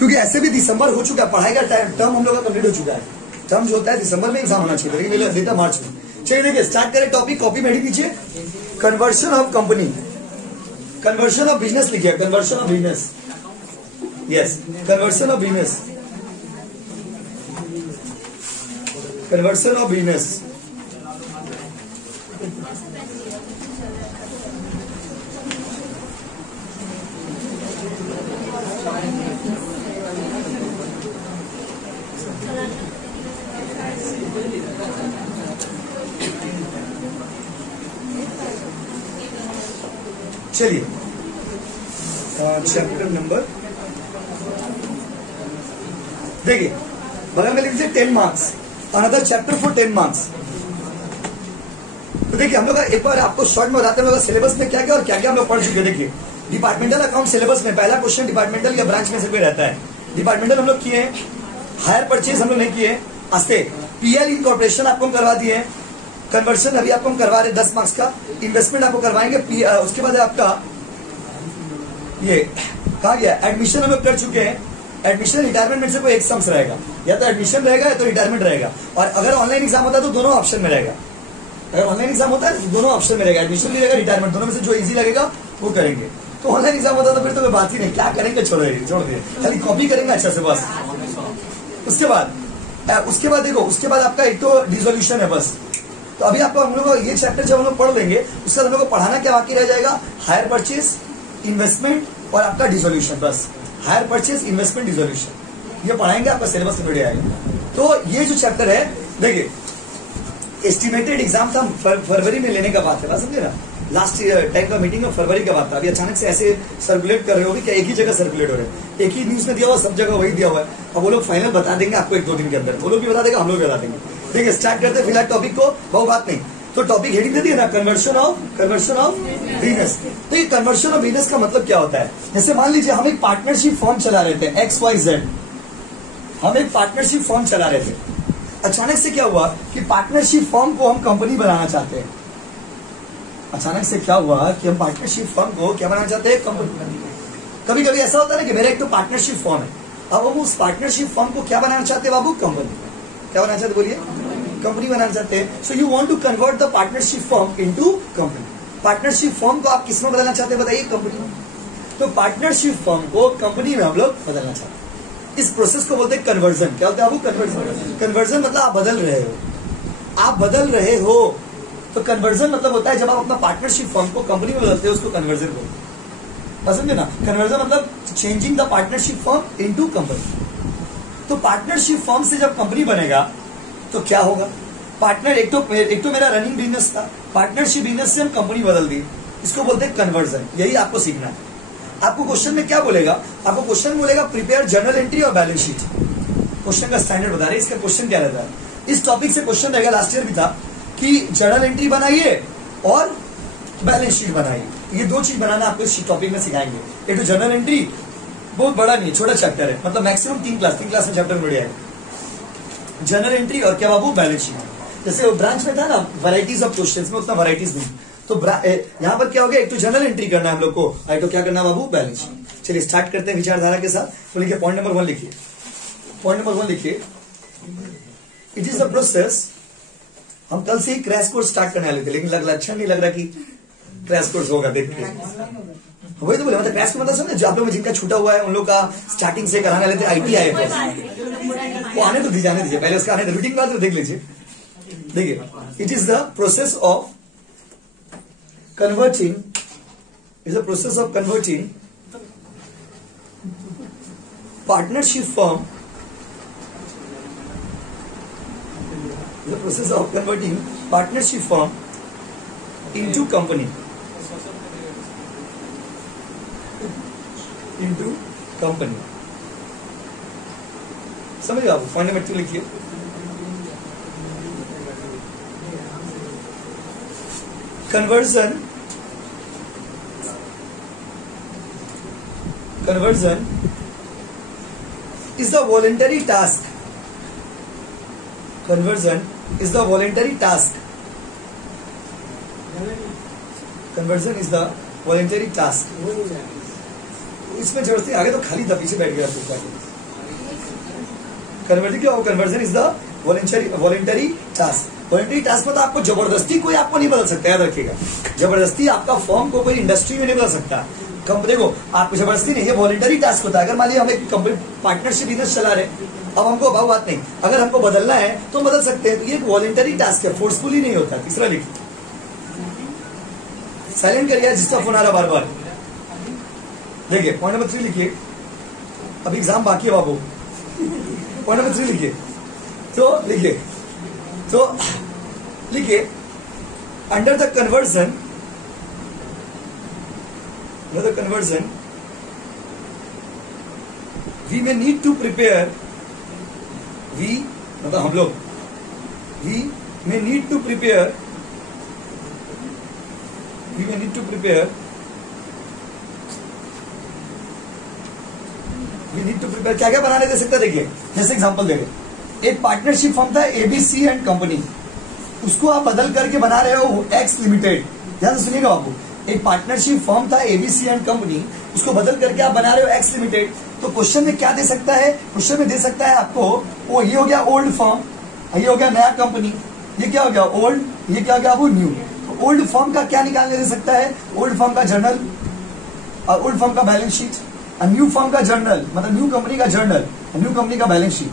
क्योंकि ऐसे भी दिसंबर हो चुका है, पढ़ाई का टर्म हम लोग का कंप्लीट हो चुका है। टर्म जो होता है दिसंबर में एग्जाम होना चाहिए, लेकिन देता मार्च में। चलिए देखिए स्टार्ट करें टॉपिक। कॉपी मेरी नीचे conversion of company, conversion of business लिखिए, conversion of business, yes conversion of business, conversion of business. चलिए चैप्टर नंबर देखिए, बगल में लिख दीजिए 10 marks, another chapter for 10 marks. तो देखिए हम लोग एक बार आपको शॉर्ट में बताते हैं सिलेबस में क्या क्या और क्या क्या हम लोग पढ़ चुके हैं। देखिए डिपार्टमेंटल अकाउंट सिलेबस में पहला क्वेश्चन डिपार्टमेंटल या ब्रांच में से कोई रहता है। डिपार्टमेंटल हम लोग किए, हायर परचेज हम लोग नहीं किए, आस्ते पीएल इनकॉर्पोरेशन आपको करवा दिए, कन्वर्शन अभी आपको हम करवा रहे 10 मार्क्स का, इन्वेस्टमेंट आपको करवाएंगे, उसके बाद आपका ये कहा गया एडमिशन हम लोग कर चुके हैं। एडमिशन रिटायरमेंट में से कोई एक सम्स रहेगा, या तो एडमिशन रहेगा या तो रिटायरमेंट रहेगा। और अगर ऑनलाइन एग्जाम होता है तो दोनों ऑप्शन में रहेगा। अगर ऑनलाइन एग्जाम होता है तो दोनों ऑप्शन में रहेगा, एडमिशन भी रहेगा, रिटायरमेंट, दोनों में से जो इजी लगेगा वो करेंगे। तो ऑनलाइन एग्जाम होता तो फिर तो कोई बात ही नहीं, क्या करेंगे छोड़ दिए, खाली कॉपी करेंगे अच्छा से बस। उसके बाद देखो, उसके बाद आपका एक तो डिसोल्यूशन है बस। तो अभी आपको हम लोग ये चैप्टर जब हम लोग पढ़ लेंगे उसके बाद हम लोग को पढ़ाना क्या बाकी रह जाएगा, हायर परचेज, इन्वेस्टमेंट और आपका डिसोल्यूशन। बस हायर परचेज, इन्वेस्टमेंट, डिसोल्यूशन ये पढ़ाएंगे, आपका सिलेबस में बढ़ आएगा। तो ये जो चैप्टर है देखिए, एस्टिमेटेड एग्जाम था फरवरी में लेने का बात है, बात समझे ना, लास्ट टाइम का मीटिंग में फरवरी का बात था। अभी अचानक से ऐसे सर्कुलेट कर रहे हो कि एक ही जगह सर्कुलेट हो रहे हैं, एक ही न्यूज में दिया हुआ, सब जगह वही दिया हुआ है। अब वो लोग फाइनल बता देंगे आपको 1-2 दिन के अंदर, वो लोग भी बता देगा, हम लोग भी बता देंगे। देखिए स्टार्ट करते हैं फिलहाल टॉपिक को, बहुत बात नहीं। तो टॉपिक हेडिंग दे दिया ना, कन्वर्शन ऑफ बिजनेस। तो ये कन्वर्शन ऑफ बिजनेस का मतलब क्या होता है, जैसे मान लीजिए हम एक पार्टनरशिप फॉर्म चला रहे थे XYZ, हम एक पार्टनरशिप फॉर्म चला रहे थे। अचानक से क्या हुआ कि पार्टनरशिप फॉर्म को हम कंपनी बनाना चाहते हैं। अचानक से क्या हुआ कि हम पार्टनरशिप फॉर्म को क्या बनाना चाहते हैं, कंपनी। कभी कभी ऐसा होता है ना कि मेरा एक तो पार्टनरशिप फॉर्म है, अब हम उस पार्टनरशिप फॉर्म को क्या बनाना चाहते हैं बाबू, कंपनी। क्या बनाना चाहते बोलिए, कंपनी बनाना चाहते हैं। So you want to convert the partnership form into company. Partnership form को आप किस में बदलना चाहते हैं बताइए, कंपनी। तो पार्टनरशिप फॉर्म को कंपनी में हम लोग बदलना चाहते हैं। इस प्रोसेस को बोलते हैं कन्वर्जन। क्या होता है बाबू, कन्वर्जन। कन्वर्जन मतलब आप बदल रहे हो, आप बदल रहे हो। तो कन्वर्जन मतलब होता है जब आप अपना पार्टनरशिप फॉर्म को कंपनी में बदलते हो, उसको कन्वर्जन बोलते हैं। समझे ना, कन्वर्जन मतलब changing the partnership form into company. तो पार्टनरशिप फॉर्म से जब कंपनी बनेगा तो क्या होगा, पार्टनर एक तो मेरा रनिंग बिजनेस था, पार्टनरशिप बिजनेस से हम कंपनी बदल दी, इसको बोलते हैं कन्वर्जन। यही आपको सीखना है। आपको क्वेश्चन में क्या बोलेगा, आपको क्वेश्चन बोलेगा प्रिपेयर जर्नल एंट्री और बैलेंस शीट। क्वेश्चन का स्टैंडर्ड बता रहे, इसका क्वेश्चन क्या रहता है। इस टॉपिक से क्वेश्चन रहेगा, लास्ट ईयर भी था, कि जर्नल एंट्री बनाइए और बैलेंस शीट बनाइए। ये 2 चीज बनाना आपको इस टॉपिक में सिखाएंगे। एक तो जर्नल एंट्री, बहुत बड़ा नहीं, छोटा चैप्टर है, मतलब मैक्सिमम 3 क्लास में चैप्टर मिल जाएगा। जर्नल एंट्री और क्या बाबू, बैलेंस शीट। जैसे ब्रांच में था ना वैरायटीज ऑफ क्वेश्चंस में, उतना वैरायटीज नहीं। तो यहाँ पर क्या हो गया, एक तो जर्नल एंट्री करना है हम लोग को, तो क्या करना बाबू, बैलेंस शीट। चलिए स्टार्ट करते हैं विचारधारा के साथ। तो लिखिए पॉइंट नंबर 1 लिखिए, पॉइंट नंबर 1 लिखिए, इट इज द प्रोसेस। हम कल से ही क्रैश कोर्स स्टार्ट करने वाले थे, लेकिन लक्षण नहीं लग रहा कि क्रैश कोर्स होगा। देख के वही तो बोले, मतलब क्रैश को मतलब समझे, जो आप लोग में जिनका छूटा हुआ है उन लोग का स्टार्टिंग से कराने वाले थे ITI वो आने तो जाने दीजिए, पहले उसका आने दो, मीटिंग बाद देख लीजिए। देखिए it is the process of converting, is the process of converting partnership firm, the process of converting partnership firm into company, समझ गए आप। पॉइंट नंबर 2 लिखिए, conversion is the voluntary task. Conversion is the voluntary task. Conversion is the voluntary task. इसमें जरूरत नहीं, आगे तो खाली था, पीछे बैठ गया। Conversion is the voluntary task. Voluntary task में तो आपको जबरदस्ती कोई आपको नहीं बदल सकता, याद रखिएगा। जबरदस्ती आपका फॉर्म को कोई इंडस्ट्री में नहीं बदल सकता। देखो आपको जबरदस्ती नहीं, ये वॉलेंटरी टास्क होता है। अगर मान लीजिए हम एक कंपनी पार्टनरशिप बिजनेस चला रहे, अब हमको भाव बात नहीं, अगर हमको बदलना है तो बदल सकते हैं, तो ये एक वॉलेंटरी टास्क है, फोर्सफुली नहीं होता। तीसरा लिखिए, साइलेंट करिए जिसका फोन आ रहा बार बार। देखिए पॉइंट नंबर 3 लिखिए, अभी एग्जाम बाकी है बाबू। पॉइंट नंबर 3 लिखिए, तो लिखिए under the conversion we may need to prepare, मतलब हम लोग we may need to prepare क्या क्या बनाने दे सकता है। देखिए जैसे एग्जांपल देंगे, एक पार्टनरशिप फर्म था एबीसी एंड कंपनी, उसको आप बदल करके बना रहे हो एक्स लिमिटेड। ध्यान से सुनिएगा बाबू, एक पार्टनरशिप फर्म था एबीसी एंड कंपनी, उसको बदल करके आप बना रहे हो एक्स लिमिटेड। तो क्वेश्चन में क्या दे सकता है, क्वेश्चन में दे सकता है आपको, वो ये हो गया ओल्ड फर्म, ये हो गया नया कंपनी, ये क्या हो गया ओल्ड, ये क्या हो गया वो न्यू। तो ओल्ड फर्म का क्या निकालने दे सकता है, ओल्ड फर्म का जर्नल और ओल्ड फर्म का बैलेंस शीट, न्यू फर्म का जर्नल मतलब न्यू कंपनी का जर्नल, न्यू कंपनी का balance sheet.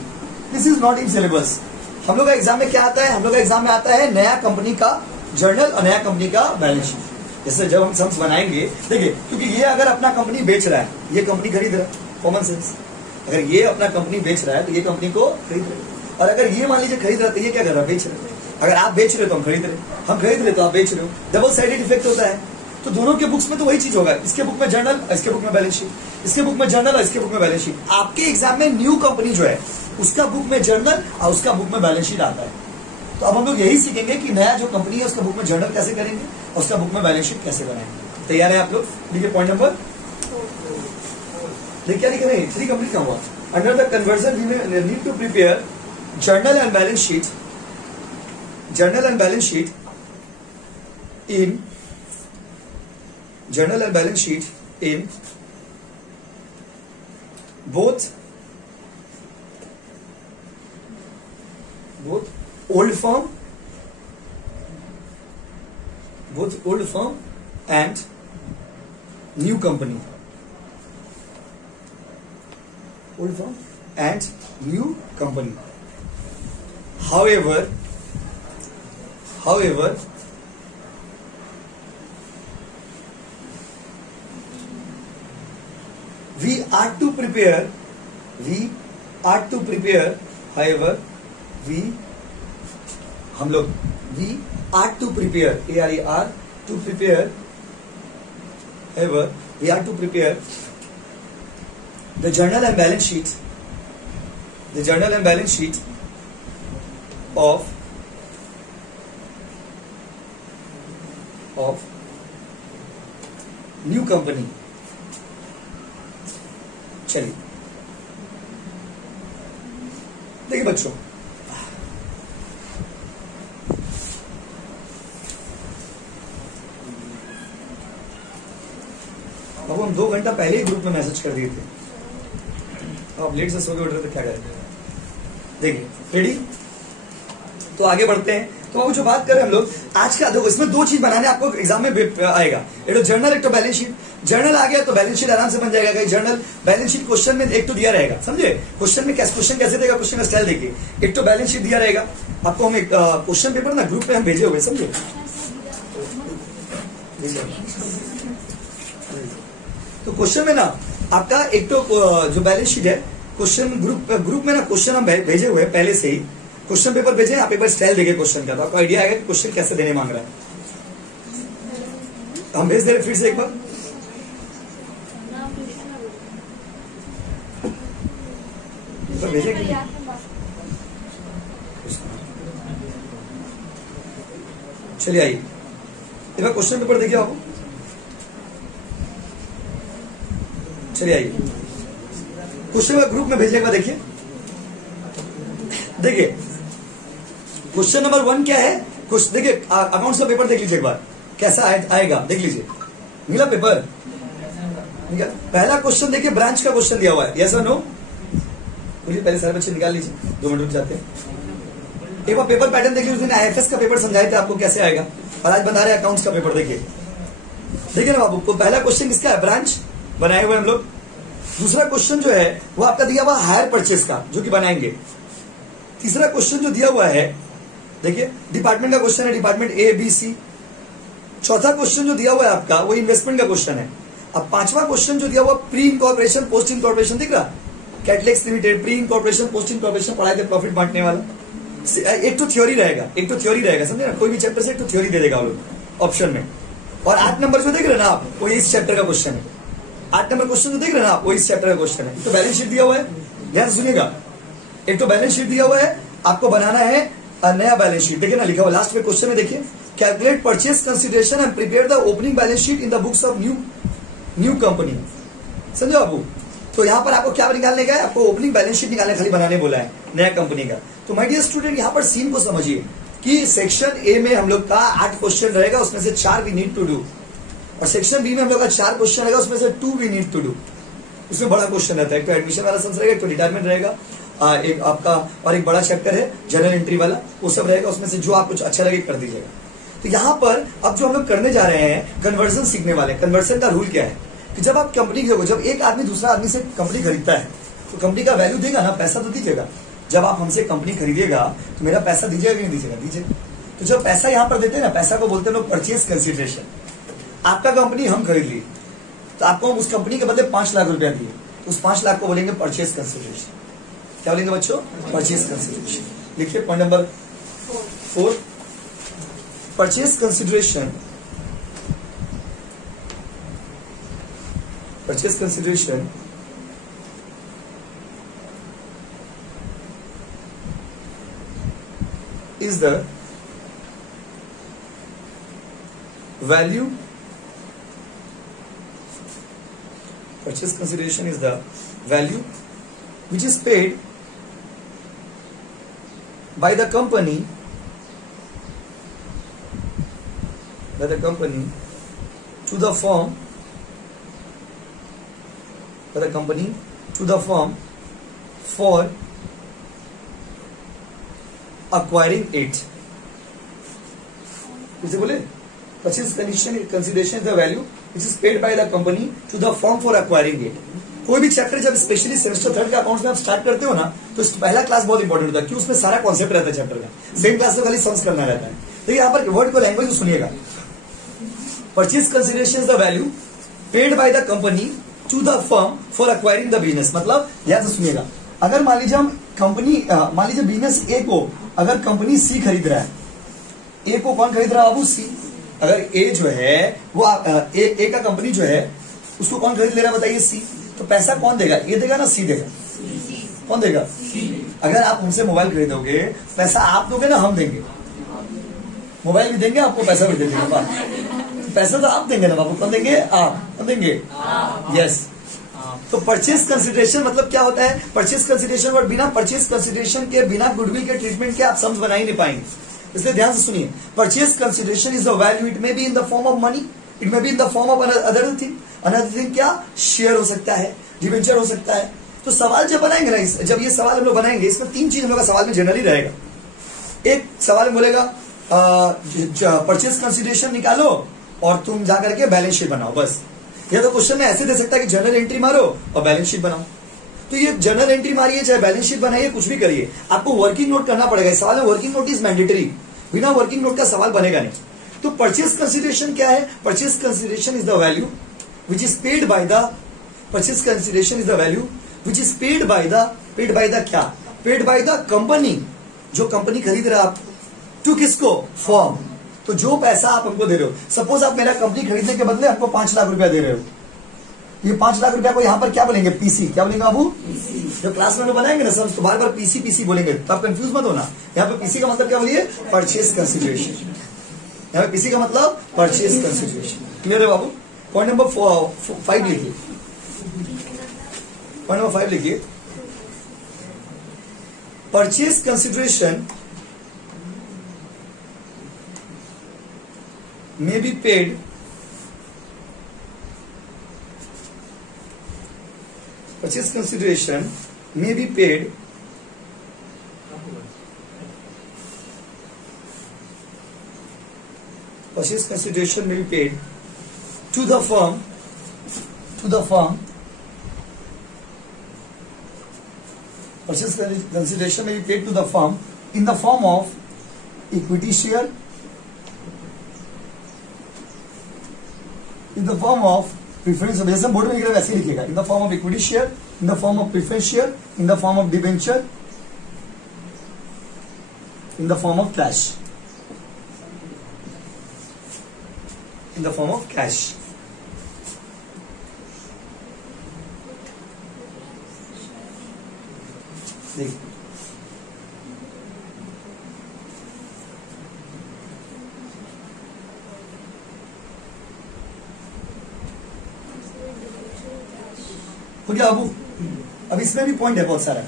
This is not in syllabus. हम लोग का एग्जाम में क्या आता है, हम लोग का एग्जाम में आता है नया कंपनी का जर्नल और नया कंपनी का बैलेंस शीट। जैसे जब हम सम्स बनाएंगे, देखिए क्योंकि ये अगर अपना कंपनी बेच रहा है, ये कंपनी खरीद रहा है, कॉमन सेंस। अगर ये अपना कंपनी बेच रहा है तो ये कंपनी को खरीद रहा है, और अगर ये मान लीजिए खरीद रहा है तो ये क्या कर रहा है, बेच रहा है। अगर आप बेच रहे हो तो हम खरीद रहे, हम खरीद रहे तो आप बेच रहे हो, डबल साइडेड इफेक्ट होता है। तो दोनों के बुक्स में तो वही चीज होगा, इसके बुक में जर्नल, इसके बुक में बैलेंस शीट, इसके बुक में जर्नल और इसके बुक में बैलेंस शीट। आपके एग्जाम में न्यू कंपनी जो है उसका बुक में जर्नल और उसका बुक में बैलेंस शीट आता है। तो अब हम लोग यही सीखेंगे कि नया जो कंपनी है उसका बुक में जर्नल कैसे करेंगे और उसका बुक में बैलेंस शीट कैसे बनाएंगे। तैयार है आप लोग? देखिए पॉइंट नंबर क्या लिख रहे हैं, 3 कंप्लीट का हुआ। Under the conversion we need to prepare journal and balance sheet in both old firm and new company. Old firm and new company. However, we are to prepare, however, we are to prepare, however, we are to prepare the journal and balance sheet of new company. चलिए देखिए बच्चों, अब हम 2 घंटा पहले ही group में message कर दिए थे, अब लेट से सो के उठ रहे थे, क्या करें। देखिए रेडी, तो आगे बढ़ते हैं। तो अब जो बात करें हम लोग आज का, देखो इसमें 2 चीज बनाने आपको एग्जाम में आएगा, एक तो जर्नल, एक तो बैलेंस शीट। जर्नल आ गया तो बैलेंस शीट आराम से बन जाएगा। जर्नल बैलेंस शीट क्वेश्चन में एक तो दिया रहेगा, समझे। क्वेश्चन में क्वेश्चन कैसे देगा, क्वेश्चन का स्टाइल देखिए। एक तो बैलेंस शीट दिया रहेगा आपको, हम एक क्वेश्चन पेपर ना ग्रुप पे हम भेजे हुए, समझे। तो क्वेश्चन में ना आपका एक तो जो बैलेंस शीट है, क्वेश्चन ग्रुप में ना क्वेश्चन हम भेजे हुए पहले से ही, क्वेश्चन पेपर भेजे, आप एक बार स्टाइल देखिए क्वेश्चन का, तो आपको आइडिया आएगा कि क्वेश्चन कैसे देने मांग रहा है। हम भेज दे रहे फिर से एक बार। भेजे चलिए आइए एक बार क्वेश्चन पेपर देखिए आप, चलिए आइए क्वेश्चन पेपर ग्रुप में भेजने के बाद देखिए क्वेश्चन नंबर 1 क्या है। देखिए अकाउंट्स का पेपर देख लीजिए एक बार, कैसा आएगा देख लीजिए। मिला पेपर, पहला क्वेश्चन देखिए ब्रांच का क्वेश्चन दिया हुआ है, यस और नो। बोलिए पहले सारे बच्चे निकाल लीजिए, 2 मिनट रुक जाते हैं। एक बार पेपर पैटर्न देखिए, उस दिन IFS का पेपर समझाए थे आपको कैसे आएगा, और आज बता रहे हैं अकाउंट्स का पेपर। देखिए देखिए ना बाबू, पहला क्वेश्चन किसका है, ब्रांच बनाए हुए हम लोग। दूसरा क्वेश्चन जो है वो आपका दिया हुआ हायर परचेज का, जो कि बनाएंगे। तीसरा क्वेश्चन जो दिया हुआ है देखिए डिपार्टमेंट का क्वेश्चन है, डिपार्टमेंट ABC। चौथा क्वेश्चन जो दिया हुआ है आपका वो इन्वेस्टमेंट का क्वेश्चन है। अब पांचवा क्वेश्चन जो दिया हुआ प्री इनकॉर्पोरेशन पोस्ट इनकॉर्पोरेशन, दिख रहा, Catlex limited pre incorporation post incorporation पढ़ाए थे, प्रॉफिट बांटने वाला। एक तो थ्योरी रहेगा, समझे ना, कोई भी चैप्टर से एक तो थ्योरी दे देगा वो लोग ऑप्शन में। और 8 नंबर जो देख रहे हैं ना आप, वो इस चैप्टर का क्वेश्चन है। 8 नंबर क्वेश्चन जो देख रहे हैं ना आप, वो इस चैप्टर का क्वेश्चन है। तो बैलेंस शीट दिया हुआ है, ध्यान से सुनिएगा। एक तो बैलेंस शीट दिया हुआ है, आपको बनाना है नया बैलेंस शीट। देखिए ना लिखा हुआ लास्ट में क्वेश्चन में, देखिए calculate purchase consideration and prepare the opening balance sheet in the books of new company. समझो बाबू, तो यहाँ पर आपको क्या निकालने का है, आपको ओपनिंग बैलेंस शीट निकालने खाली बनाने बोला है नया कंपनी का। तो माय डियर स्टूडेंट, यहाँ पर सीन को समझिए कि सेक्शन ए में हम लोग का 8 क्वेश्चन रहेगा, उसमें से 4 वी नीड टू डू, और सेक्शन बी में हम लोग का 4 क्वेश्चन रहेगा, उसमें से 2 वी नीड टू डू। उसमें बड़ा क्वेश्चन रहता है, एक तो एडमिशन वाला सेंस रहेगा, एक तो रिटायरमेंट रहेगा, एक आपका और एक बड़ा चैप्टर है जनरल एंट्री वाला, वो सब रहेगा। उसमें से जो आप कुछ अच्छा लगे कर दीजिएगा। तो यहाँ पर अब जो हम लोग करने जा रहे हैं, कन्वर्जन सीखने वाले। कन्वर्जन का रूल क्या है कि जब आप कंपनी के हो, जब एक आदमी दूसरा आदमी से कंपनी खरीदता है तो कंपनी का वैल्यू देगा ना, पैसा तो दीजिएगा। जब आप हमसे कंपनी खरीदिएगा तो मेरा पैसा दीजिएगा कि नहीं दीजिएगा, दीजिएगा। तो जब पैसा यहाँ पर देते हैं ना, पैसा को बोलते हैं लोग परचेज कंसिडरेशन। आपका कंपनी हम खरीद ली, तो आपको हम उस कंपनी के बदले 5 लाख रुपया दिए, तो उस 5 लाख को बोलेंगे परचेज कंसिडरेशन। क्या बोलेंगे बच्चों, परचेज कंसिडरेशन। लिखिए point number 4, purchase consideration. Purchase consideration is the value, purchase consideration is the value which is paid by the company to the firm, for acquiring it. इसे बोले purchase consideration is the value which is paid by the company to the firm for acquiring it. कोई भी chapter जब specially semester 3 का accounts में आप start करते हो ना, तो पहला क्लास बहुत इंपॉर्टेंट होता है, क्योंकि उसमें सारा कॉन्सेप्ट रहता है चैप्टर का। सेम क्लास में खाली सम्स करना रहता है। तो यहाँ पर वर्ड को लैंग्वेज सुनिएगा, purchase consideration is the value paid by the company to the firm for acquiring the business. मतलब याद से सुनिएगा, अगर मान लीजिए हम कंपनी, मान लीजिए बिजनेस ए को अगर कंपनी सी खरीद रहा है, ए को कौन खरीद रहा है बाबू, सी। अगर ए जो है वो ए का कंपनी जो है उसको कौन खरीद ले रहा है बताइए, सी। तो पैसा कौन देगा, ए देगा ना सी देगा, कौन देगा, सी। अगर आप हमसे मोबाइल खरीदोगे, पैसा आप दोगे ना हम देंगे, मोबाइल भी देंगे आपको, पैसा भी दे देंगे। पैसा तो आप देंगे ना बाबू, कौन देंगे, आप, कौन देंगे, यस। तो परचेज कंसिडरेशन मतलब क्या होता है, परचेज कंसिडरेशन और बिना परचेज कंसिडरेशन के, बिना गुडविल के ट्रीटमेंट के आप समझ बना ही नहीं पाएंगे। इसलिए ध्यान से सुनिए, purchase consideration is the value, it may be in the form of money, it may be in the form of other thing. Another thing क्या, शेयर हो सकता है, डिबेंचर हो सकता है। तो सवाल जब बनाएंगे ना, जब ये सवाल हम लोग बनाएंगे, इसमें 3 चीज हम लोग का सवाल में जनरली रहेगा। एक सवाल में बोलेगा परचेज कंसिडरेशन निकालो और तुम जाकर के बैलेंस शीट बनाओ, बस। या तो क्वेश्चन में ऐसे दे सकता है कि जनरल एंट्री मारो और बैलेंस शीट बनाओ। तो ये जनरल एंट्री मारिए चाहे बैलेंस शीट बनाइए, कुछ भी करिए, आपको वर्किंग नोट करना पड़ेगा। इस सवाल में वर्किंग नोट इज मैंडेटरी, बिना वर्किंग नोट का सवाल बनेगा नहीं। तो परचेज कंसिडरेशन क्या है, purchase consideration is the value which is paid by the, purchase consideration is the value which is paid by the क्या, पेड बाय द कंपनी, जो कंपनी खरीद रहा है आप, टू किसको, फॉर्म। तो जो पैसा आप हमको दे रहे हो, सपोज आप मेरा कंपनी खरीदने के बदले हमको 5 लाख रुपया दे रहे हो, ये 5 लाख रुपया को यहाँ पर क्या बोलेंगे, पीसी। क्या बोलेंगे बाबू, जब क्लास में लोग बनाएंगे ना सब, तो बार बार पीसी बोलेंगे, तो आप कंफ्यूज मत होना। यहाँ पे पीसी का मतलब क्या बोलिए, परचेज कंसिडरेशन। यहाँ पे पीसी का मतलब परचेज कंसिडरेशन। क्लियर है बाबू। पॉइंट नंबर 5 लिखिए, पॉइंट नंबर 5 लिखिए, purchase consideration may be paid purchase consideration may be paid purchase consideration may be paid to the firm purchase consideration may be paid to the firm in the form of equity share, in the form of preference, जैसे हम board में लिख रहे हैं वैसे ही लिखिएगा, in the form of equity share, in the form of preference share, in the form of debenture, in the form of cash, in the form of cash. देखिए हो गया बाबू। अब इसमें भी पॉइंट है बहुत सारा,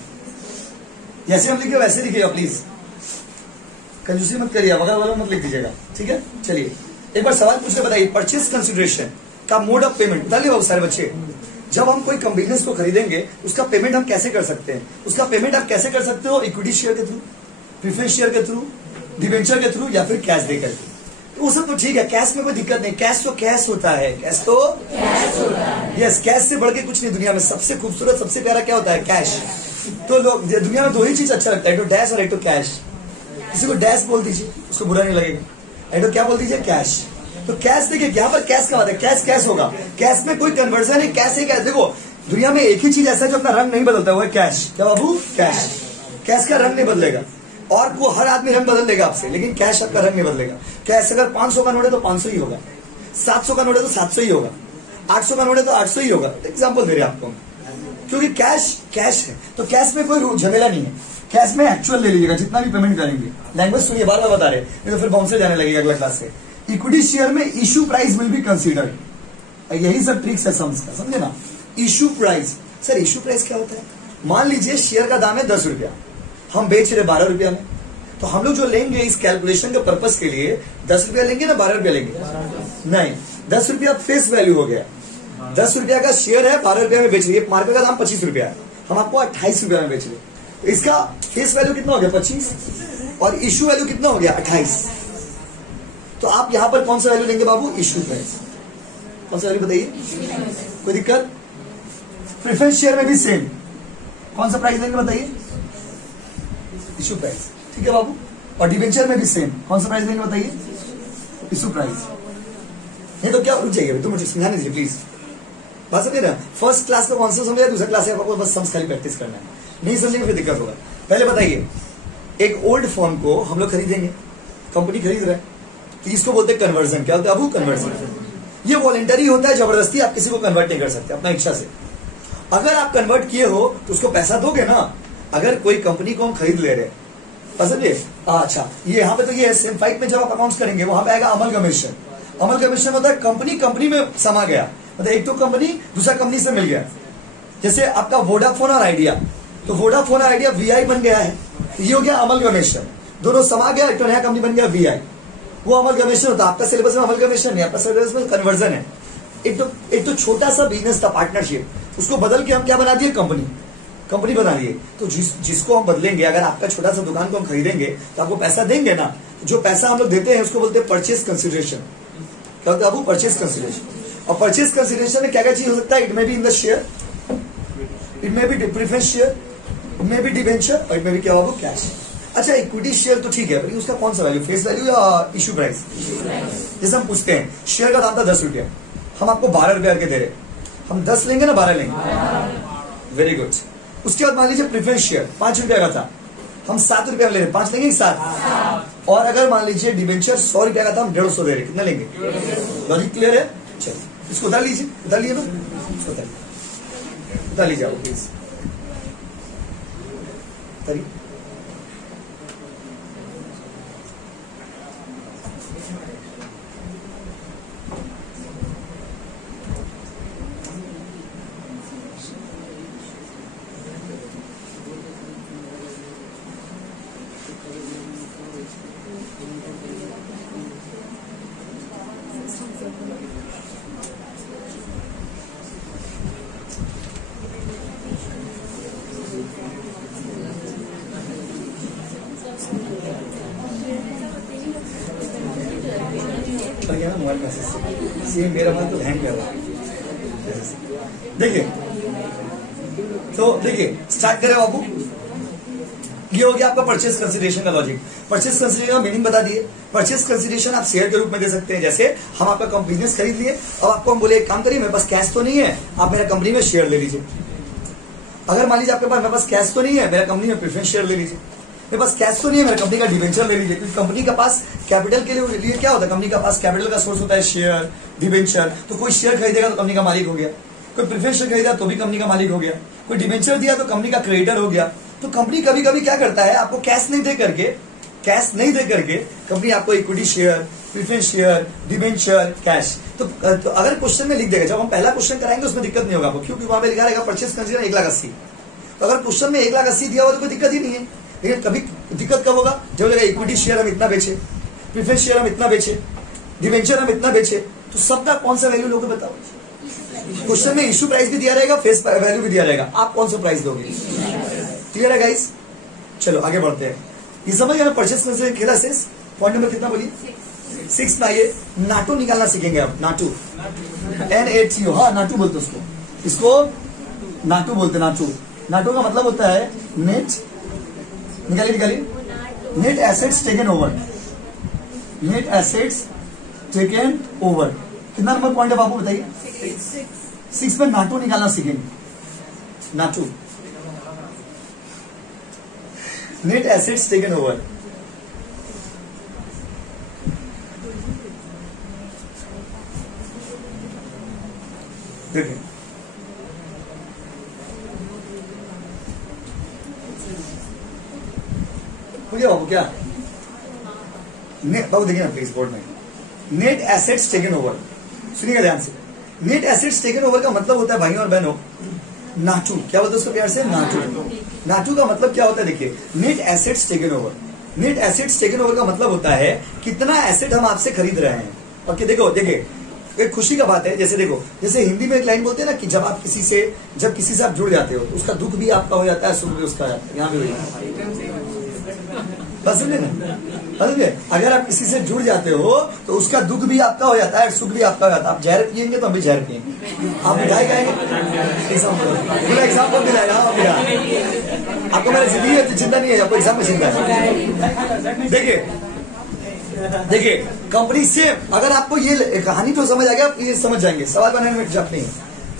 जैसे हम लिखे वैसे लिखिएगा प्लीज, कंजूसी मत करिए, बगल वाला मत लिख दीजिएगा, ठीक है। चलिए एक बार सवाल पूछने बताइए, परचेज कंसिडरेशन का मोड ऑफ पेमेंट बता लिया बाबू सारे बच्चे। जब हम कोई बिजनेस को खरीदेंगे उसका पेमेंट हम कैसे कर सकते हैं, उसका पेमेंट आप कैसे कर सकते हो, इक्विटी शेयर के थ्रू, प्रेफरेंस शेयर के थ्रू, डिबेंचर के थ्रू, या फिर कैश देकर। तो वो सब तो ठीक है, कैश में कोई दिक्कत नहीं, कैश तो कैश होता है, कैश तो कैश होता है। यस, कैश से बढ़ के कुछ नहीं दुनिया में, सबसे खूबसूरत सबसे प्यारा क्या होता है, कैश। तो लोग दुनिया में दो ही चीज अच्छा लगता है, एक तो डैश और एक तो कैश। किसी को डैश बोल दीजिए उसको बुरा नहीं लगेगा, एक तो क्या बोल दीजिए, कैश। तो कैश देखिए यहाँ पर कैश का बात है, कैश कैश होगा, कैश में कोई कन्वर्जन नहीं, कैश है कैश। देखो दुनिया में एक ही चीज ऐसा है जो अपना रंग नहीं बदलता, वो है कैश। क्या बाबू, कैश। कैश का रंग नहीं बदलेगा, और वो हर आदमी रंग बदल देगा आपसे, लेकिन कैश आपका रंग नहीं बदलेगा। कैश अगर 500 का नोट है तो 500 ही होगा, 700 का नोट है तो 700 ही होगा, 800 का नोट है तो 800 ही होगा। एग्जाम्पल दे रहे आपको, क्योंकि कैश कैश है, तो कैश में कोई झमेला नहीं है। कैश में एक्चुअल ले लीजिएगा जितना भी पेमेंट करेंगे। लैंग्वेज सुनिए, बार बार बता रहे, नहीं तो फिर बाउंसर जाने लगेगा अगला क्लास से। इक्विटी शेयर में issue price will be considered, यही सब ट्रिक्स है सम्स का, समझे ना। Issue price, sir issue price क्या होता है? मान लीजिए शेयर का दाम है 10 रुपया, हम बेच रहे 12 रुपया में, तो हम लोग जो लेंगे इस कैलकुलेशन के पर्पस के लिए 10 रुपया लेंगे ना 12 रुपया लेंगे? नहीं, 10 रुपया फेस वैल्यू हो गया। 10 रुपया का शेयर है, 12 रुपया में बेच रही है, मार्केट का दाम 25 रुपया है, हम आपको 28 रुपया में बेच रहे हैं, तो इसका फेस वैल्यू कितना हो गया 25, और इशू वैल्यू कितना हो गया 28। तो आप यहां पर कौन सा वैल्यू लेंगे बाबू, इशू प्राइस। कौन सा वैल्यू बताइए, कोई दिक्कत? प्रेफरेंस शेयर में भी सेम, कौन सा प्राइस लेंगे बताइए, इशू प्राइस, ठीक है बाबू। और डिबेंचर में भी सेम, कौन सा प्राइस लेंगे बताइए, इशू प्राइस। नहीं तो क्या रुक जाइए, तो मुझे समझाने दीजिए प्लीज, बात समझे ना। फर्स्ट क्लास में कौन सा समझे, दूसरा क्लास में आपको बस सम्स खाली प्रैक्टिस करना है, नहीं समझेंगे फिर दिक्कत होगा। पहले बताइए, एक ओल्ड फॉर्म को हम लोग खरीदेंगे, कंपनी खरीद रहा है, तो इसको बोलते हैं कन्वर्जन। क्या होता है बाबू, कन्वर्जन। ये वॉलेंटरी होता है, जबरदस्ती आप किसी को कन्वर्ट नहीं कर सकते अपना इच्छा से। अगर आप कन्वर्ट किए हो तो उसको पैसा दोगे ना। अगर कोई कंपनी को हम खरीद ले रहे हैं, समझिए, अच्छा ये यहाँ पे तो ये सेम 5 में जब आप अकाउंट्स करेंगे वहां पे आएगा अमलगमेशन। अमलगमेशन होता है कंपनी कंपनी में समा गया, मतलब एक तो कंपनी दूसरा कंपनी से मिल गया। जैसे आपका वोडाफोन और आइडिया, तो वोडाफोन और आइडिया वीआई बन गया है, ये हो गया अमलगमेशन, दोनों समा गया, एक तो नया कंपनी बन गया वीआई, वो अमलगमेशन होता है। आपका सिलेबस में अमलगमेशन नहीं, आपका सिलेबस में कन्वर्जन है। एक तो छोटा सा बिजनेस था पार्टनरशिप, उसको बदल के हम क्या बना दिए, कंपनी बना दिए। तो जिसको हम बदलेंगे, अगर आपका छोटा सा दुकान को हम खरीदेंगे तो आपको पैसा देंगे ना, जो पैसा हम लोग देते हैं उसको बोलते हैं परचेज कंसिडरेशन। क्या होता है आपको, परचेज कंसिडरेशन। और परचेज कंसिडरेशन में क्या क्या चीज हो सकता है, it may be in the share, it may be preference share, it may be debenture, और इट मे बी क्या बाबू, कैश। अच्छा इक्विटी शेयर तो ठीक है, पर उसका कौन सा वैल्यू, फेस वैल्यू या इशू प्राइस? जैसे हम पूछते हैं शेयर का दाम था 10 रुपया, हम आपको 12 रुपया करके दे रहे, हम 10 लेंगे ना 12 लेंगे? Very good. उसके बाद मान लीजिए प्रेफरेंस शेयर 5 रुपया का था, हम 7 रुपया ले रहे, 5 लेंगे 7। और अगर मान लीजिए डिबेंचर 100 रुपया का था, हम 150 दे रहे, कितना लेंगे? लॉजिक क्लियर है? चलिए इसको उतार लीजिए, उतार लिए ना, उतार लीजिए आप प्लीज, उतारिए। मोबाइल मैसेज सेम मेरा मोबाइल तो हैंग कर रहा है। देखिए तो देखिए स्टार्ट करें बाबू। ये हो गया आपका परचेस कंसिडरेशन का लॉजिक। परचेस कंसिडरेशन का मीनिंग बता दिए। परचेस कंसिडरेशन आप शेयर के रूप में दे सकते हैं। जैसे हम आपका बिजनेस खरीद लिए, अब आपको हम बोले एक काम करिए, मेरे पास कैश तो नहीं है, आप मेरा कंपनी में शेयर ले लीजिए। अगर मान लीजिए आपके पास मेरे पास कैश तो नहीं है, मेरा कंपनी में प्रेफरेंस शेयर ले लीजिए। मेरे पास कैश तो नहीं है, मेरा कंपनी का डिवेंचर ले लीजिए। क्योंकि कंपनी के पास कैपिटल के लिए क्या होता है, कंपनी के पास कैपिटल का सोर्स होता है शेयर, डिवेंचर। तो कोई शेयर खरीदेगा तो कंपनी का मालिक हो गया, कोई प्रेफरेंस शेयर खरीदा तो भी कंपनी का मालिक हो गया, कोई डिवेंचर दिया तो कंपनी का क्रेडिटर हो गया। तो कंपनी कभी कभी क्या करता है, आपको कैश नहीं दे करके कंपनी आपको equity share, preference share, debenture, cash. तो अगर क्वेश्चन में लिख देगा, जब हम पहला क्वेश्चन कराएंगे उसमें दिक्कत नहीं होगा आपको, क्योंकि वहां पे लिखा रहेगा परचेस कंसिडर 1,80,000। तो अगर क्वेश्चन में 1,80,000 दिया हुआ तो कोई दिक्कत ही नहीं है। लेकिन कभी दिक्कत कब होगा, जब लगेगा इक्विटी शेयर हम इतना बेचे, प्रेफरेंस शेयर हम इतना बेचे, डिवेंचर हम इतना बेचे, तो सबका कौन सा वैल्यू लोगे बताओ। क्वेश्चन में इश्यू प्राइस भी दिया रहेगा, फेस वैल्यू भी दिया रहेगा, आप कौन सा प्राइस दोगे। क्लियर है गाइस। चलो आगे बढ़ते हैं। ये समझ गए परचेस कंसिडरेशन खेला शेष। पॉइंट नंबर कितना बोलिए, 6 में आइए। नाटो निकालना सीखेंगे आप। नाटो, NATO, हाँ नाटो बोलते उसको, इसको नाटो बोलते। नाटो का मतलब होता है नेट, निकालिए net assets taken over. Net assets taken over कितना नंबर पॉइंट है बाबू बताइए। 6 में नाटो निकालना सीखेंगे। NATO, net assets taken over. देखिए बोलिए बाबू क्या, बाबू देखिए ना प्लीज बोर्ड में, नेट एसेट्स टेकन ओवर। सुनिएगा ध्यान से। नेट एसेट्स टेकन ओवर का मतलब होता है भाइयों और बहनों नाटू। क्या बोलते हैं उसको प्यार से, नाटू। नाटू का मतलब क्या होता है, देखिए net assets taken over. Net assets taken over का मतलब होता है कितना एसेट हम आपसे खरीद रहे हैं। और देखिए एक खुशी का बात है, जैसे देखो, जैसे हिंदी में एक लाइन बोलते हैं ना कि जब किसी से आप जुड़ जाते हो तो उसका दुख भी आपका हो जाता है, सुख भी उसका हो जाता है। यहाँ भी हो जाता है, बस समझे ना। अगर आप किसी से जुड़ जाते हो तो उसका दुख भी आपका हो जाता है, सुख भी आपका हो जाता है। आप जहर पियेंगे तो हम भी जहर पियेंगे, आप मिठाई खाएंगे, पूरा एग्जाम्पल दिलाएगा। आपको मेरी जिंदगी में चिंता नहीं है, आपको एग्जाम में चिंता है। देखिए कंपनी से अगर आपको ये कहानी तो समझ आ गया, आप ये समझ जाएंगे, सवाल बनाने में जब नहीं।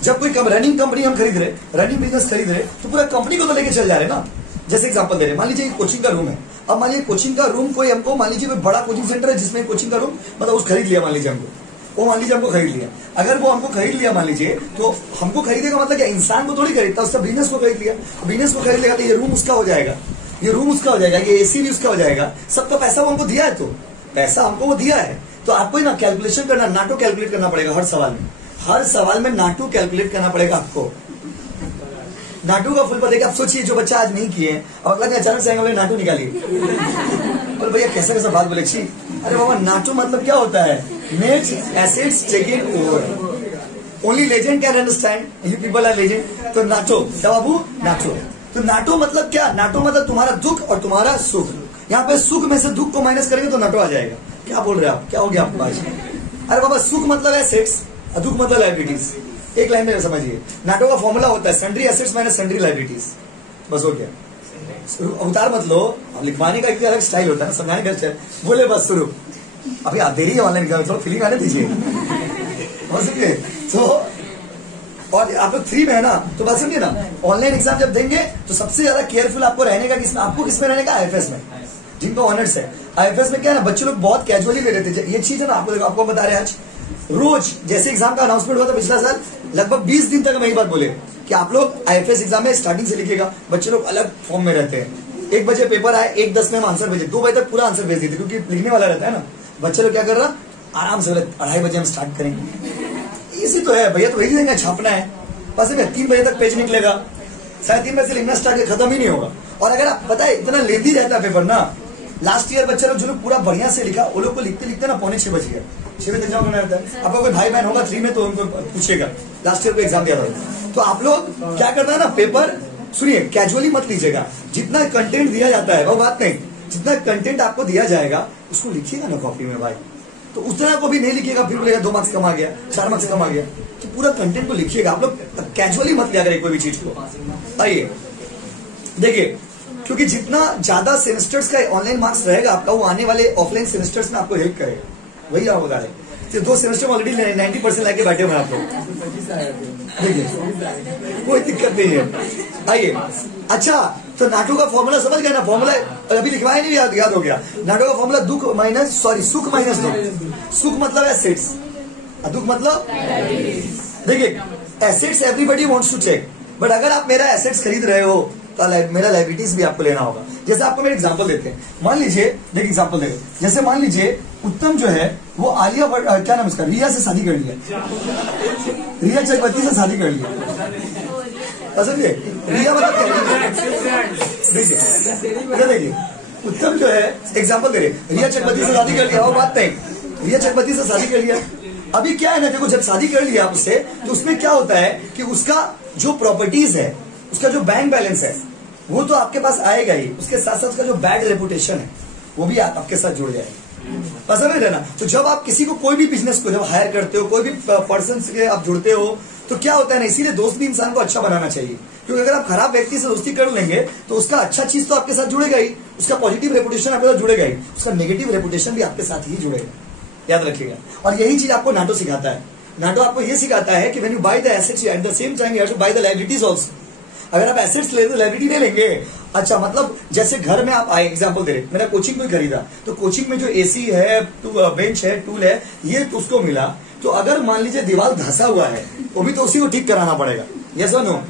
जब कोई रनिंग कंपनी हम खरीद रहे, रनिंग बिजनेस खरीद रहे, तो पूरा कंपनी को तो लेके चल जा रहे ना। जैसे एग्जांपल दे रहे, मान लीजिए कोचिंग का रूम है। अब मान लीजिए कोचिंग का रूम कोई हमको, मान लीजिए कोई बड़ा कोचिंग सेंटर है जिसमें कोचिंग का रूम मतलब उस खरीद लिया, मान लीजिए हमको खरीद लिया। अगर वो हमको खरीद लिया मान लीजिए, तो हमको खरीदेगा मतलब क्या, इंसान को थोड़ी खरीदता, उसका बिजनेस को खरीद लिया। बिजनेस को खरीद लेगा तो ये रूम उसका हो जाएगा, ये एसी भी उसका हो जाएगा, सबका पैसा वो हमको दिया है, तो पैसा हमको वो दिया है। तो आपको ना कैलकुलेशन करना, नाटो कैलकुलेट करना पड़ेगा हर सवाल में नाटो कैलकुलेट करना पड़ेगा आपको। नाटू का फुल पता है। आप सोचिए जो बच्चा आज नहीं किए, और अगला दिन अचानक से आएंगे नाटू निकालिए, और भैया कैसा बात बोले छी। अरे बाबा नाटू मतलब क्या होता है, net assets taken over. Only legend can understand, you people are legend. तो नाटो क्या बाबू, नाटो। तो नाटो मतलब क्या, नाटो मतलब तुम्हारा दुख और तुम्हारा सुख। यहाँ पे सुख में से दुख को माइनस करेंगे तो नाटो आ जाएगा। क्या बोल रहे हैं आप, क्या हो गया आपको आज। अरे बाबा सुख मतलब एसेट्स और दुख मतलब लायबिलिटीज। एक लाइन में समझिए, नाटो का फॉर्मूला होता है sundry assets minus sundry liabilities. बस हो गया। उतार मत लो, लिखवाने का एक अलग स्टाइल होता है ना, समझाने का स्टाइल। बोले बस शुरू। अभी आप देरी है ऑनलाइन का, थोड़ा फीलिंग आने दीजिए। तो और आप लोग 3 में है ना, तो बात समझिए ना, ऑनलाइन एग्जाम जब देंगे तो सबसे ज्यादा केयरफुल आपको रहने का किसमें, आपको किसमें रहने का, IFS में। जिनको ऑनर्स है IFS में क्या है ना, बच्चे लोग बहुत कैजुअली ले लेते हैं। ये चीज है ना, आपको बता रहे हैं आज रोज, जैसे एग्जाम का अनाउंसमेंट हुआ था पिछला साल, लगभग 20 दिन तक हम यही बात बोले कि आप लोग IFS एग्जाम में स्टार्टिंग से लिखिएगा। बच्चे लोग अलग फॉर्म में रहते हैं। 1 बजे पेपर आए, 1:10 में हम आंसर भेजे, 2 बजे तक पूरा आंसर भेज देते, क्योंकि लिखने वाला रहता है ना। बच्चे लोग क्या कर रहा, आराम से 2:30 बजे हम स्टार्ट करेंगे। इसी तो है भैया, तो वही देंगे, छापना है बस। 3 बजे तक पेज निकलेगा, 3:30 बजे से लिखना स्टार्ट, खत्म ही नहीं होगा। और अगर आप पता है इतना लेंदी रहता है पेपर ना, लास्ट ईयर बच्चे लोग जो लोग पूरा बढ़िया से लिखा, वो लोग को लिखते लिखते ना 5:45 बज गया। 6 बजे तक जमा करना रहता है। आपका कोई भाई बहन होगा 3 में तो उनको पूछेगा, लास्ट ईयर को एग्जाम दिया था। तो आप लोग क्या करना है ना, पेपर सुनिए, कैजुअली मत लीजिएगा। जितना कंटेंट दिया जाता है वो बात नहीं, जितना कंटेंट आपको दिया जाएगा उसको लिखिएगा ना कॉपी में भाई। तो उस तरह को भी नहीं लिखिएगा, फिर बोलेगा 2 मार्क्स कम आ गया, 4 मार्क्स कम आ गया। तो पूरा कंटेंट को लिखिएगा, आप लोग कैजुअली मत लिया करें कोई भी चीज को। आइए देखिए, क्योंकि जितना ज्यादा सेमेस्टर्स का ऑनलाइन मार्क्स रहेगा आपका, वो आने वाले ऑफलाइन सेमेस्टर्स में आपको हेल्प करेगा। वही आप बता रहे, तो 2 सेमेस्टर में ऑलरेडी 90% लेके बैठे हुए आप लोग, देखिए कोई दिक्कत नहीं है। आइए, अच्छा तो नाटो का फॉर्मूला समझ गए ना? फॉर्मूला अभी लिखवाया नहीं, याद हो गया। नाटो का फॉर्मूला सुख माइनस दुख। सुख मतलब एसेट्स, दुख मतलब देखिए assets everybody wants to check, but अगर आप मेरा एसेट्स खरीद रहे हो तो मेरा लाइबिलिटीज भी आपको लेना होगा। जैसे आपको मेरे एग्जांपल देते हैं, मान लीजिए, देखिए एग्जांपल देखो, जैसे मान लीजिए उत्तम जो है वो आलिया क्या नाम इसका, रिया से शादी कर लिया, रिया चक्रवर्ती से शादी कर लिया, समझे? रिया मतलब देखिए उत्तम जो है एग्जांपल दे रहे, रिया चक्रवर्ती से शादी कर लिया, वो बात नहीं, रिया चक्रवर्ती से शादी कर लिया। अभी क्या है ना, देखो जब शादी कर लिया उससे, तो उसमें क्या होता है कि उसका जो प्रॉपर्टीज है, उसका जो बैंक बैलेंस है, वो तो आपके पास आएगा ही, उसके साथ साथ उसका जो बैड रेपुटेशन है वो भी आपके साथ जुड़ जाएगा। समझ रहे ना? तो जब आप किसी को, कोई भी बिजनेस को जब हायर करते हो, कोई भी पर्सन से आप जुड़ते हो, तो क्या होता है ना, इसीलिए दोस्त भी इंसान को अच्छा बनाना चाहिए, क्योंकि अगर आप खराब व्यक्ति से दोस्ती कर लेंगे तो उसका अच्छा चीज तो आपके साथ जुड़ेगा ही, उसका पॉजिटिव रेपुटेशन आपके साथ जुड़ेगा ही, उसका नेगेटिव रेपुटेशन भी आपके साथ ही जुड़ेगा, याद रखिएगा। और यही चीज आपको नाटो सिखाता है। नाटो आपको ये सिखाता है कि when you buy the assets at the same time you have to buy the liabilities also. अगर आप एसेट्स ले तो लायबिलिटी नहीं लेंगे। अच्छा, मतलब जैसे घर में आप आए, एग्जांपल दे रहे, मेरा कोचिंग कोई खरीदा, तो कोचिंग में जो एसी है, बेंच है, टूल है, ये उसको मिला, तो अगर मान लीजिए दीवार धंसा हुआ है वो भी तो उसी को ठीक कराना पड़ेगा, यस और नो?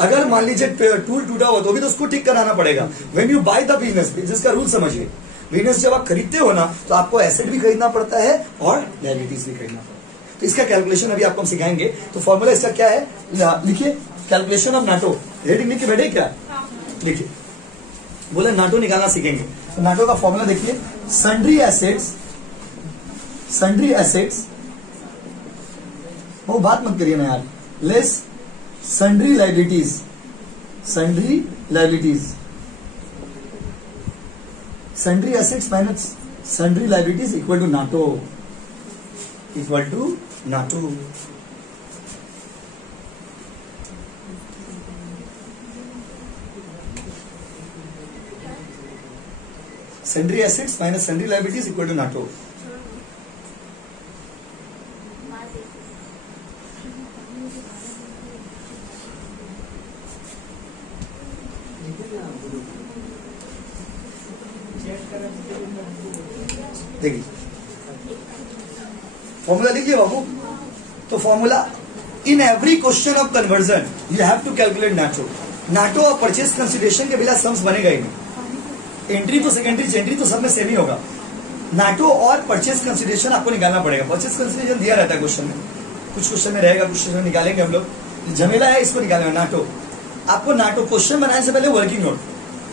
अगर मान लीजिए टूल टूटा हुआ तो भी तो उसको ठीक कराना पड़ेगा। When you buy the business का रूल समझिए, बिजनेस जब आप खरीदते हो ना, तो आपको एसेट भी खरीदना पड़ता है और लायबिलिटीज भी खरीदना पड़ता है। तो इसका कैलकुलेशन अभी आपको हम सिखाएंगे। तो फॉर्मूला इसका क्या है, लिखिए, कैलकुलेशन ऑफ नाटो। रेडिंग लिख के बैठे क्या? लिखिए, बोले नाटो निकालना सीखेंगे। तो नाटो का फॉर्मूला देखिए, सन्ड्री एसेट्स, वो बात मत करिए ना यार, less sundry liabilities, sundry assets minus sundry liabilities equal to NATO, sundry assets minus sundry liabilities equal to NATO. देखिए फॉर्मूला लिखिए बाबू। तो formula, in every question of conversion you have to calculate NATO और purchase consideration के बिना sums बनेगा ही नहीं। Entry तो सेकेंडरी एंट्री तो सब में सेम ही होगा। नाटो और परचेज कंसिडरेशन आपको निकालना पड़ेगा। परचेज कंसिडरेशन दिया रहता है क्वेश्चन में, कुछ क्वेश्चन में रहेगा, कुछ क्वेश्चन में निकालेंगे हम लोग। झमेला है इसको निकालेंगे। नाटो, आपको नाटो क्वेश्चन बनाने से पहले वर्किंग नोट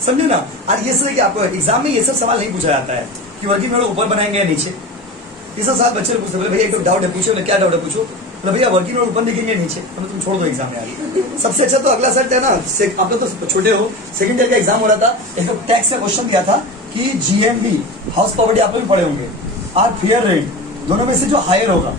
समझे ना। और ये सब कि आपको एग्जाम में ये सब सवाल नहीं पूछा जाता है कि वर्किंग नोट ऊपर बनाएंगे या नीचे। ये सब साथ बच्चे पूछते भैया एक डाउट है, पूछो, क्या डाउट है पूछो, तो भैया वर्किंग नोट ऊपर लिखेंगे नीचे, तो तुम छोड़ दो एग्जाम में। सबसे अच्छा तो अगला सेट है ना, आप लोग तो छोटे हो, सेकंड ईयर का एग्जाम हो रहा था, एक तो टैक्स का क्वेश्चन दिया था कि जीएमबी हाउस प्रॉपर्टी आप लोग भी पढ़े होंगे, और फेयर रेट दोनों में से जो हायर होगा,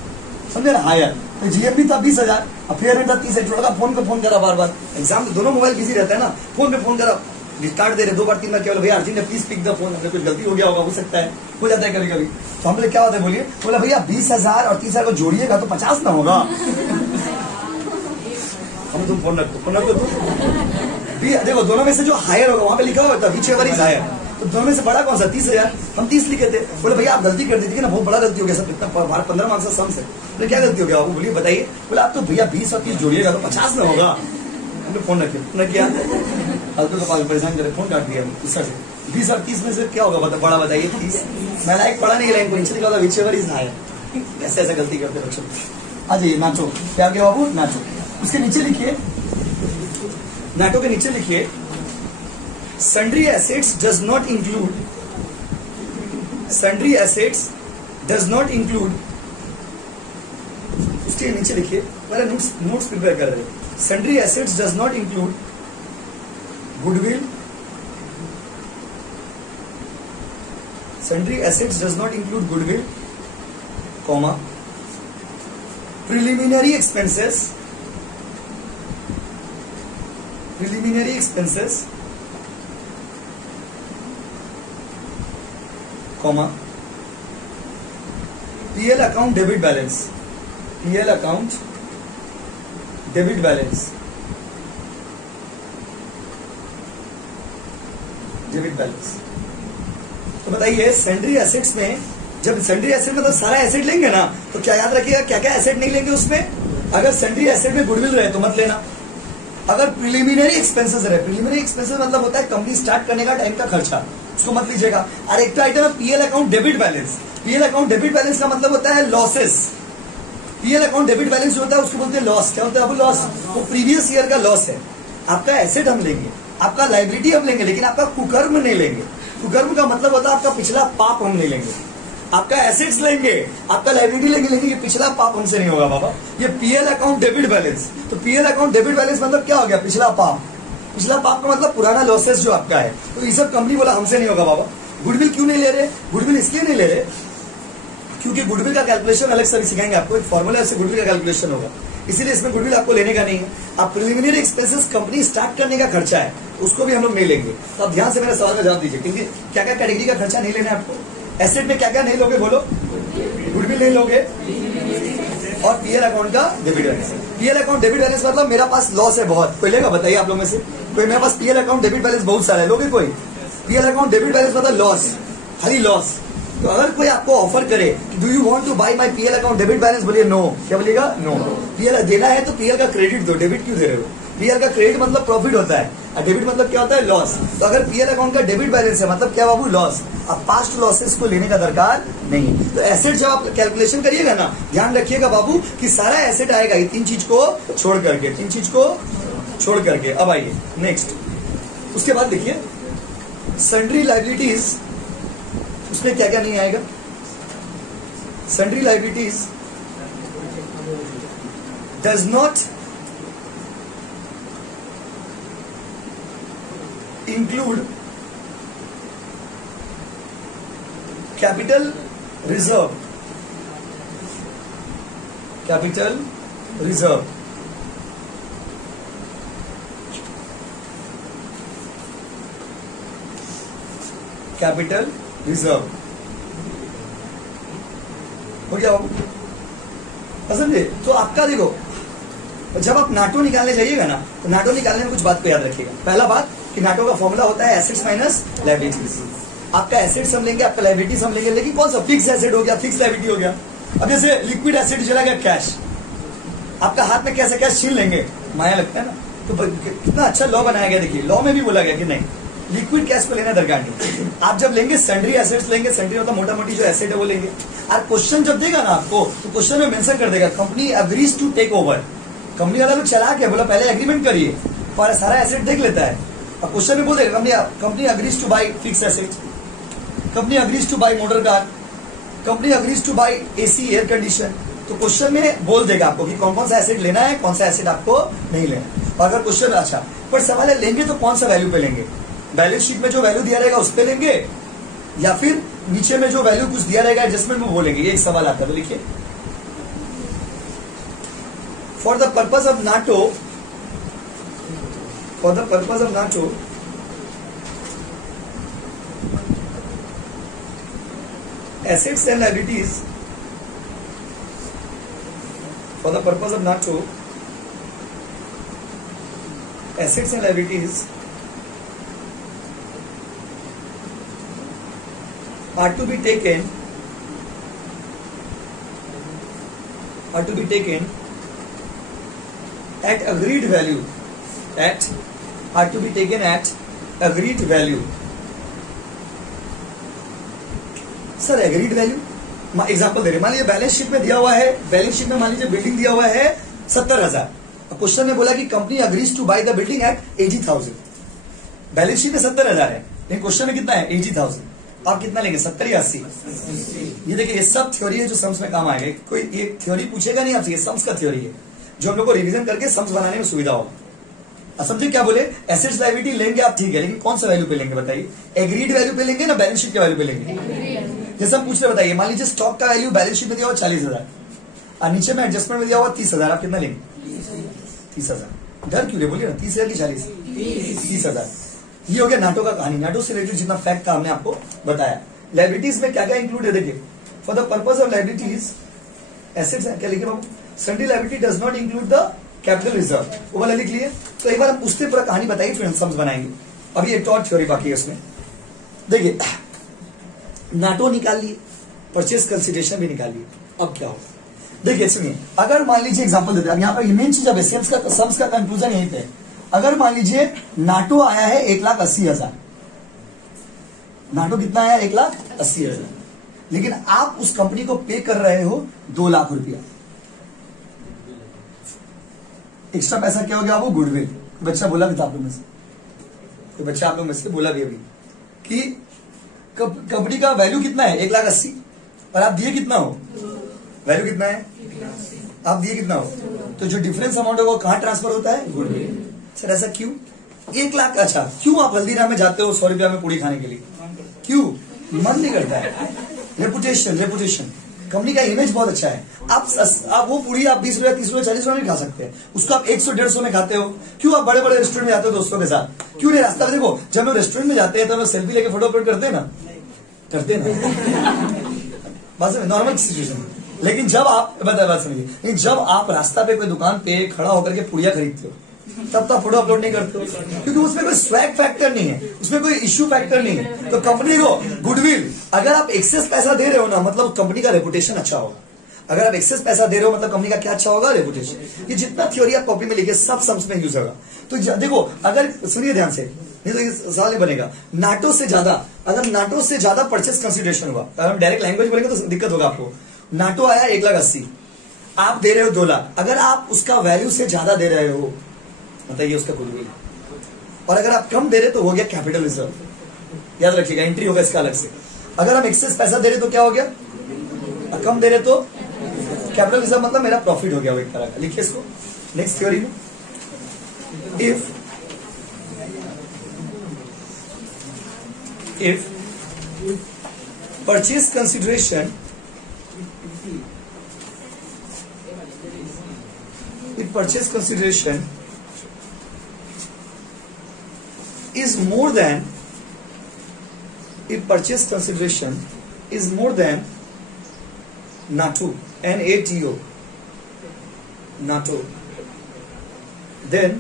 समझे ना, हायर। तो जीएमबी था 20,000 और फेयर रेट था 30,000। छोटा फोन पे फोन करा बार बार, एग्जाम तो दोनों मोबाइल बिजी रहता है ना, फोन पे फोन करा, रिस्टार्ट दे रहे 2 बार 3 बार, केवल भैया अर्जुन ने प्लीज पिक द फोन, हमने कुछ गलती हो गया होगा, हो सकता है, हो जाता है कभी कभी। तो हम लोग क्या होता है बोलिए, बोला भैया 20,000 और 30,000 को जोड़िएगा तो 50 ना होगा। हम तुम फोन रखो देखो दोनों में से जो हायर होगा वहां पे लिखा हुआ था विच एवर इज हायर, तो दोनों में से बड़ा कौन सा, 30,000, हम 30 लिखे थे। बोले भैया आप गलती कर दी थी ना, बहुत बड़ा गलती हो गया सर, इतना 15 मार्क्स का सम से। बोले क्या गलती हो गया, वो बोलिए बताइए। बोले आप तो भैया 20 और 30 जोड़िएगा तो 50 ना होगा। हमने फोन रखे, उन्होंने किया हल्के तो परेशान करे, फोन काट दिया इसका से। 20 और 30 में से क्या होगा बड़ा बताइए। 30 मैं लाइक पढ़ा नहीं, लाइन को नीचे लिखा था विच एवर इज हायर। ऐसे ऐसे गलती करते बच्चों। आ जाइए नाचो, क्या गया बाबू, नाचो। उसके नीचे लिखिए, नाटो के नीचे लिखिए, sundry assets does not include, sundry assets does not include, उसके नीचे लिखिए, मेरा नोट्स प्रिपेयर कर रहे हैं। sundry assets does not include goodwill, sundry assets does not include goodwill, comma preliminary expenses comma PL account debit balance, तो बताइए sundry assets में, जब सेंड्री एसेट मतलब सारा एसेट लेंगे ना, तो क्या याद रखिएगा क्या क्या एसेट नहीं लेंगे उसमें। अगर सेंड्री एसेट में गुडविल रहे तो मत लेना। अगर प्रिलिमिनरी एक्सपेंसेस रहे, प्रिलिमिनरी एक्सपेंसेस मतलब होता है कंपनी स्टार्ट करने का टाइम का खर्चा, उसको मत लीजिएगा। और एक तो आइटम है PL account debit balance. PL account debit balance का मतलब होता है losses. PL account debit balance जो होता है उसको बोलते हैं लॉस। क्या होता है अब लॉस? वो प्रीवियस ईयर का लॉस है। आपका एसेट हम लेंगे, आपका लाइबिलिटी हम लेंगे, लेकिन आपका कुकर्म नहीं लेंगे। कुकर्म का मतलब होता है आपका पिछला पाप हम नहीं लेंगे। आपका एसेट्स लेंगे, आपका लाइबिलिटी लेंगे, लेकिन ये पिछला पाप हमसे नहीं होगा बाबा। ये पीएल अकाउंट डेबिट बैलेंस, तो पीएल अकाउंट डेबिट बैलेंस मतलब क्या हो गया? पिछला पाप। पिछला पाप का मतलब पुराना लॉसेस जो आपका है, तो ये सब कंपनी बोला हमसे नहीं होगा बाबा। गुडविल क्यों नहीं ले रहे? गुडविल इसलिए नहीं ले रहे क्योंकि गुडविल का कैलकुलेशन अलग से सिखाएंगे आपको, एक फॉर्मूला से गुडविल का कैलकुलेशन होगा, इसीलिए इसमें गुडविल आपको लेने का नहीं है। आप प्रिलिमिनरी एक्सपेंसेस कंपनी स्टार्ट करने का खर्चा है, उसको भी हम लोग नहीं लेंगे। तो आप ध्यान से मेरे सवाल का जवाब दीजिए, क्योंकि क्या क्या कैटेगरी का खर्चा नहीं लेना है आपको। एसेट में क्या क्या नहीं लोगे बोलो? गुडविल नहीं लोगे और पीएल अकाउंट का debit balance. PL account debit balance मतलब मेरा पास लॉस है बहुत, कोई लेगा बताइए आप लोग में से? कोई मेरे पास पीएल अकाउंट डेबिट बैलेंस बहुत सारा है, लोगे कोई? पीएल अकाउंट डेबिट बैलेंस मतलब लॉस, खाली लॉस। तो अगर कोई आपको ऑफर करे do you want to buy my PL account debit balance, बोलिए नो। क्या बोलिएगा? नो। पीएल देना है तो पीएल का क्रेडिट दो, डेबिट क्यों दे रहे हो? पीएल का क्रेडिट मतलब प्रॉफिट होता है और डेबिट मतलब क्या होता है? लॉस। तो अगर पीएल अकाउंट का डेबिट बैलेंस है मतलब क्या बाबू? लॉस। अब पास्ट लॉसेस को लेने का दरकार नहीं। तो एसेट जब आप कैलकुलेशन करिएगा ना, ध्यान रखिएगा बाबू कि सारा एसेट आएगा ये तीन चीज को छोड़ करके। अब आइए नेक्स्ट, उसके बाद देखिए सन्ड्री लाइबिलिटीज, उसमें क्या क्या नहीं आएगा? Sundry liabilities does not include capital reserve. Capital reserve हो गया समझे? तो आपका देखो जब आप नाटो निकालने जाइएगा ना, तो नाटो निकालने में कुछ बात को याद रखिएगा। पहला बात कि नाटो का फॉर्मूला होता है एसेट्स माइनस लायबिलिटीज। आपका एसेट्स हम लेंगे, आपका लायबिलिटीज हम लेंगे, लेकिन कौन सा? फिक्स एसेट हो गया, फिक्स लायबिलिटी हो गया। अब जैसे लिक्विड एसेट चला गया कैश, आपका हाथ में कैसे कैश छीन लेंगे, माया लगता है ना। तो कितना अच्छा लॉ बनाया गया, देखिए लॉ में भी बोला गया कि नहीं लिक्विड कैश को लेना दरकार नहीं। आप जब लेंगे सन्ड्री एसेट्स लेंगे, सन्ड्री मतलब मोटा मोटी जो एसेट है वो लेंगे। और क्वेश्चन जब देगा ना आपको, तो क्वेश्चन में मेंशन कर देगा company agrees to take over. Company वाला लोग चला के बोला पहले एग्रीमेंट करिए, पर सारा एसेट देख लेता है। और क्वेश्चन में बोल देगा company agrees to buy fix asset, company agrees to buy motor car, company agrees to buy AC air condition. तो क्वेश्चन में बोल देगा आपको कि कौन कौन सा एसेट लेना है, कौन सा एसेट आपको नहीं लेना। और अगर क्वेश्चन अच्छा, पर सवाल है लेंगे तो कौन सा वैल्यू पे लेंगे? बैलेंस शीट में जो वैल्यू दिया रहेगा उस पे लेंगे, या फिर नीचे में जो वैल्यू कुछ दिया रहेगा एडजस्टमेंट में वो लेंगे? ये एक सवाल आता है। तो लिखिए for the purpose of NATO, assets and liabilities, for the purpose of NATO, assets and liabilities are to be taken at agreed value, sir agreed value example दे रहे, मान लीजिए बैलेंस शीट में दिया हुआ है, बैलेंस शीट में मान लीजिए बिल्डिंग दिया हुआ है 70,000। क्वेश्चन में बोला कि company agrees to buy the building at 80,000। Balance sheet में 70,000 है, लेकिन क्वेश्चन में कितना है? 80,000। आप कितना लेंगे? 70 या 80? ये देखिए ये सब थ्योरी है जो सम्स में काम आएगा। कोई ये थ्योरी पूछेगा नहीं आपसे, ये सम्स का थ्योरी है जो हम लोग को रिविजन करके सम्स बनाने में सुविधा होगा। समझे क्या बोले? एसेट्स लायबिलिटी लेंगे आप, ठीक है, लेकिन कौन सा वैल्यू पे लेंगे बताइए? एग्रीड वैल्यू पे लेंगे ना बैलेंस शीट के वैल्यू पे लेंगे? जैसे हम पूछ रहे बताइए, मान लीजिए स्टॉक का वैल्यू बैलेंस शीट में दिया हुआ 40,000 और नीचे में एडजस्टमेंट में दिया हुआ 30,000, आप कितना लेंगे? 30,000। डर क्यों रे, बोलिए ना, 30,000 की 40? 30,000। ये हो गया नाटो का कहानी। नाटो से रिलेटेड जितना फैक्ट था हमने आपको बताया। लाइबिलिटीज में क्या क्या इंक्लूड है देखिए, for the purpose of liabilities assets है, क्या लिखे बाबू? Sundry liability does not include the capital reserve, वो वाला लिख लिए। तो एक बार हम उससे पूरा कहानी बताइए, फिर हम सम्स बनाएंगे। अभी एक और थ्योरी बाकी है उसमें। देखिए नाटो निकाल लिए, परचेज कंसिडरेशन भी निकाल लिए, अब क्या होगा देखिए सुनिए। अगर मान लीजिए एग्जांपल देते हैं, यहाँ पर मेन चीज है सम्स का कंक्लूजन यहीं पे। अगर मान लीजिए नाटो आया है 1,80,000, नाटो कितना आया? 1,80,000, लेकिन आप उस कंपनी को पे कर रहे हो 2 लाख रुपया। एक्स्ट्रा पैसा क्या हो गया? वो गुडविल। बच्चा बोला भी था आप लोग में से, तो बच्चा आप लोग में से बोला भी अभी कि कंपनी का वैल्यू कितना है? 1,80,000, और आप दिए कितना हो? वैल्यू कितना है? आप दिए कितना हो? तो जो डिफरेंस अमाउंट है वो कहां ट्रांसफर होता है? गुडविल। सर ऐसा क्यों? 1 लाख, अच्छा क्यों आप हल्दीराम में जाते हो 100 रुपया में पूरी खाने के लिए? क्यों? मन नहीं करता है। रेपुटेशन, कंपनी का इमेज बहुत अच्छा है। आप वो पूरी आप 20 रुपया 30 रुपया 40 रुपया में खा सकते हैं, उसको आप 100-150 में खाते हो। क्यों आप बड़े बड़े रेस्टोरेंट में जाते हो दोस्तों के साथ? क्यों नहीं? रास्ता में देखो, जब लोग रेस्टोरेंट में जाते हैं तो लोग सेल्फी लेके फोटो अपलोड करते हैं ना, बस नॉर्मल सिचुएशन। लेकिन जब आप बात सुनिए, लेकिन जब आप रास्ता पे कोई दुकान पे खड़ा होकर के पुड़िया खरीदते हो तब तो फोटो अपलोड नहीं करते हो, क्योंकि उसमें कोई स्वैग फैक्टर नहीं है, उसमें कोई इश्यू फैक्टर नहीं है। तो कंपनी को गुडविल, अगर आप एक्सेस पैसा दे रहे हो ना, मतलब कंपनी का रेपुटेशन अच्छा होगा। अगर आप एक्सेस पैसा दे रहे हो मतलब कंपनी का क्या अच्छा होगा? रेपुटेशन। ये जितना थ्योरी आप कॉपी में लिखे सब सम्स में यूज होगा। तो देखो, अगर सुनिए ध्यान से, नहीं तो ये सवाल बनेगा, नाटो से ज्यादा, अगर नाटो से ज्यादा परचेस कंसिडरेशन हुआ, अगर हम डायरेक्ट लैंग्वेज बोलेंगे तो दिक्कत होगा आपको। नाटो आया 1,80,000, आप दे रहे हो 2 लाख, अगर आप उसका वैल्यू से ज्यादा दे रहे हो मतलब ये उसका गुडविल। और अगर आप कम दे रहे तो हो गया कैपिटल रिजर्व, याद रखिएगा, एंट्री होगा इसका अलग से। अगर हम एक्सेस पैसा दे रहे तो क्या हो गया? कम दे रहे तो कैपिटल रिजर्व, मतलब मेरा प्रॉफिट हो गया वो एक तरह का। लिखिए इसको नेक्स्ट थ्योरी में, if purchase consideration is more than, if purchase consideration is more than NATO, NATO, NATO, then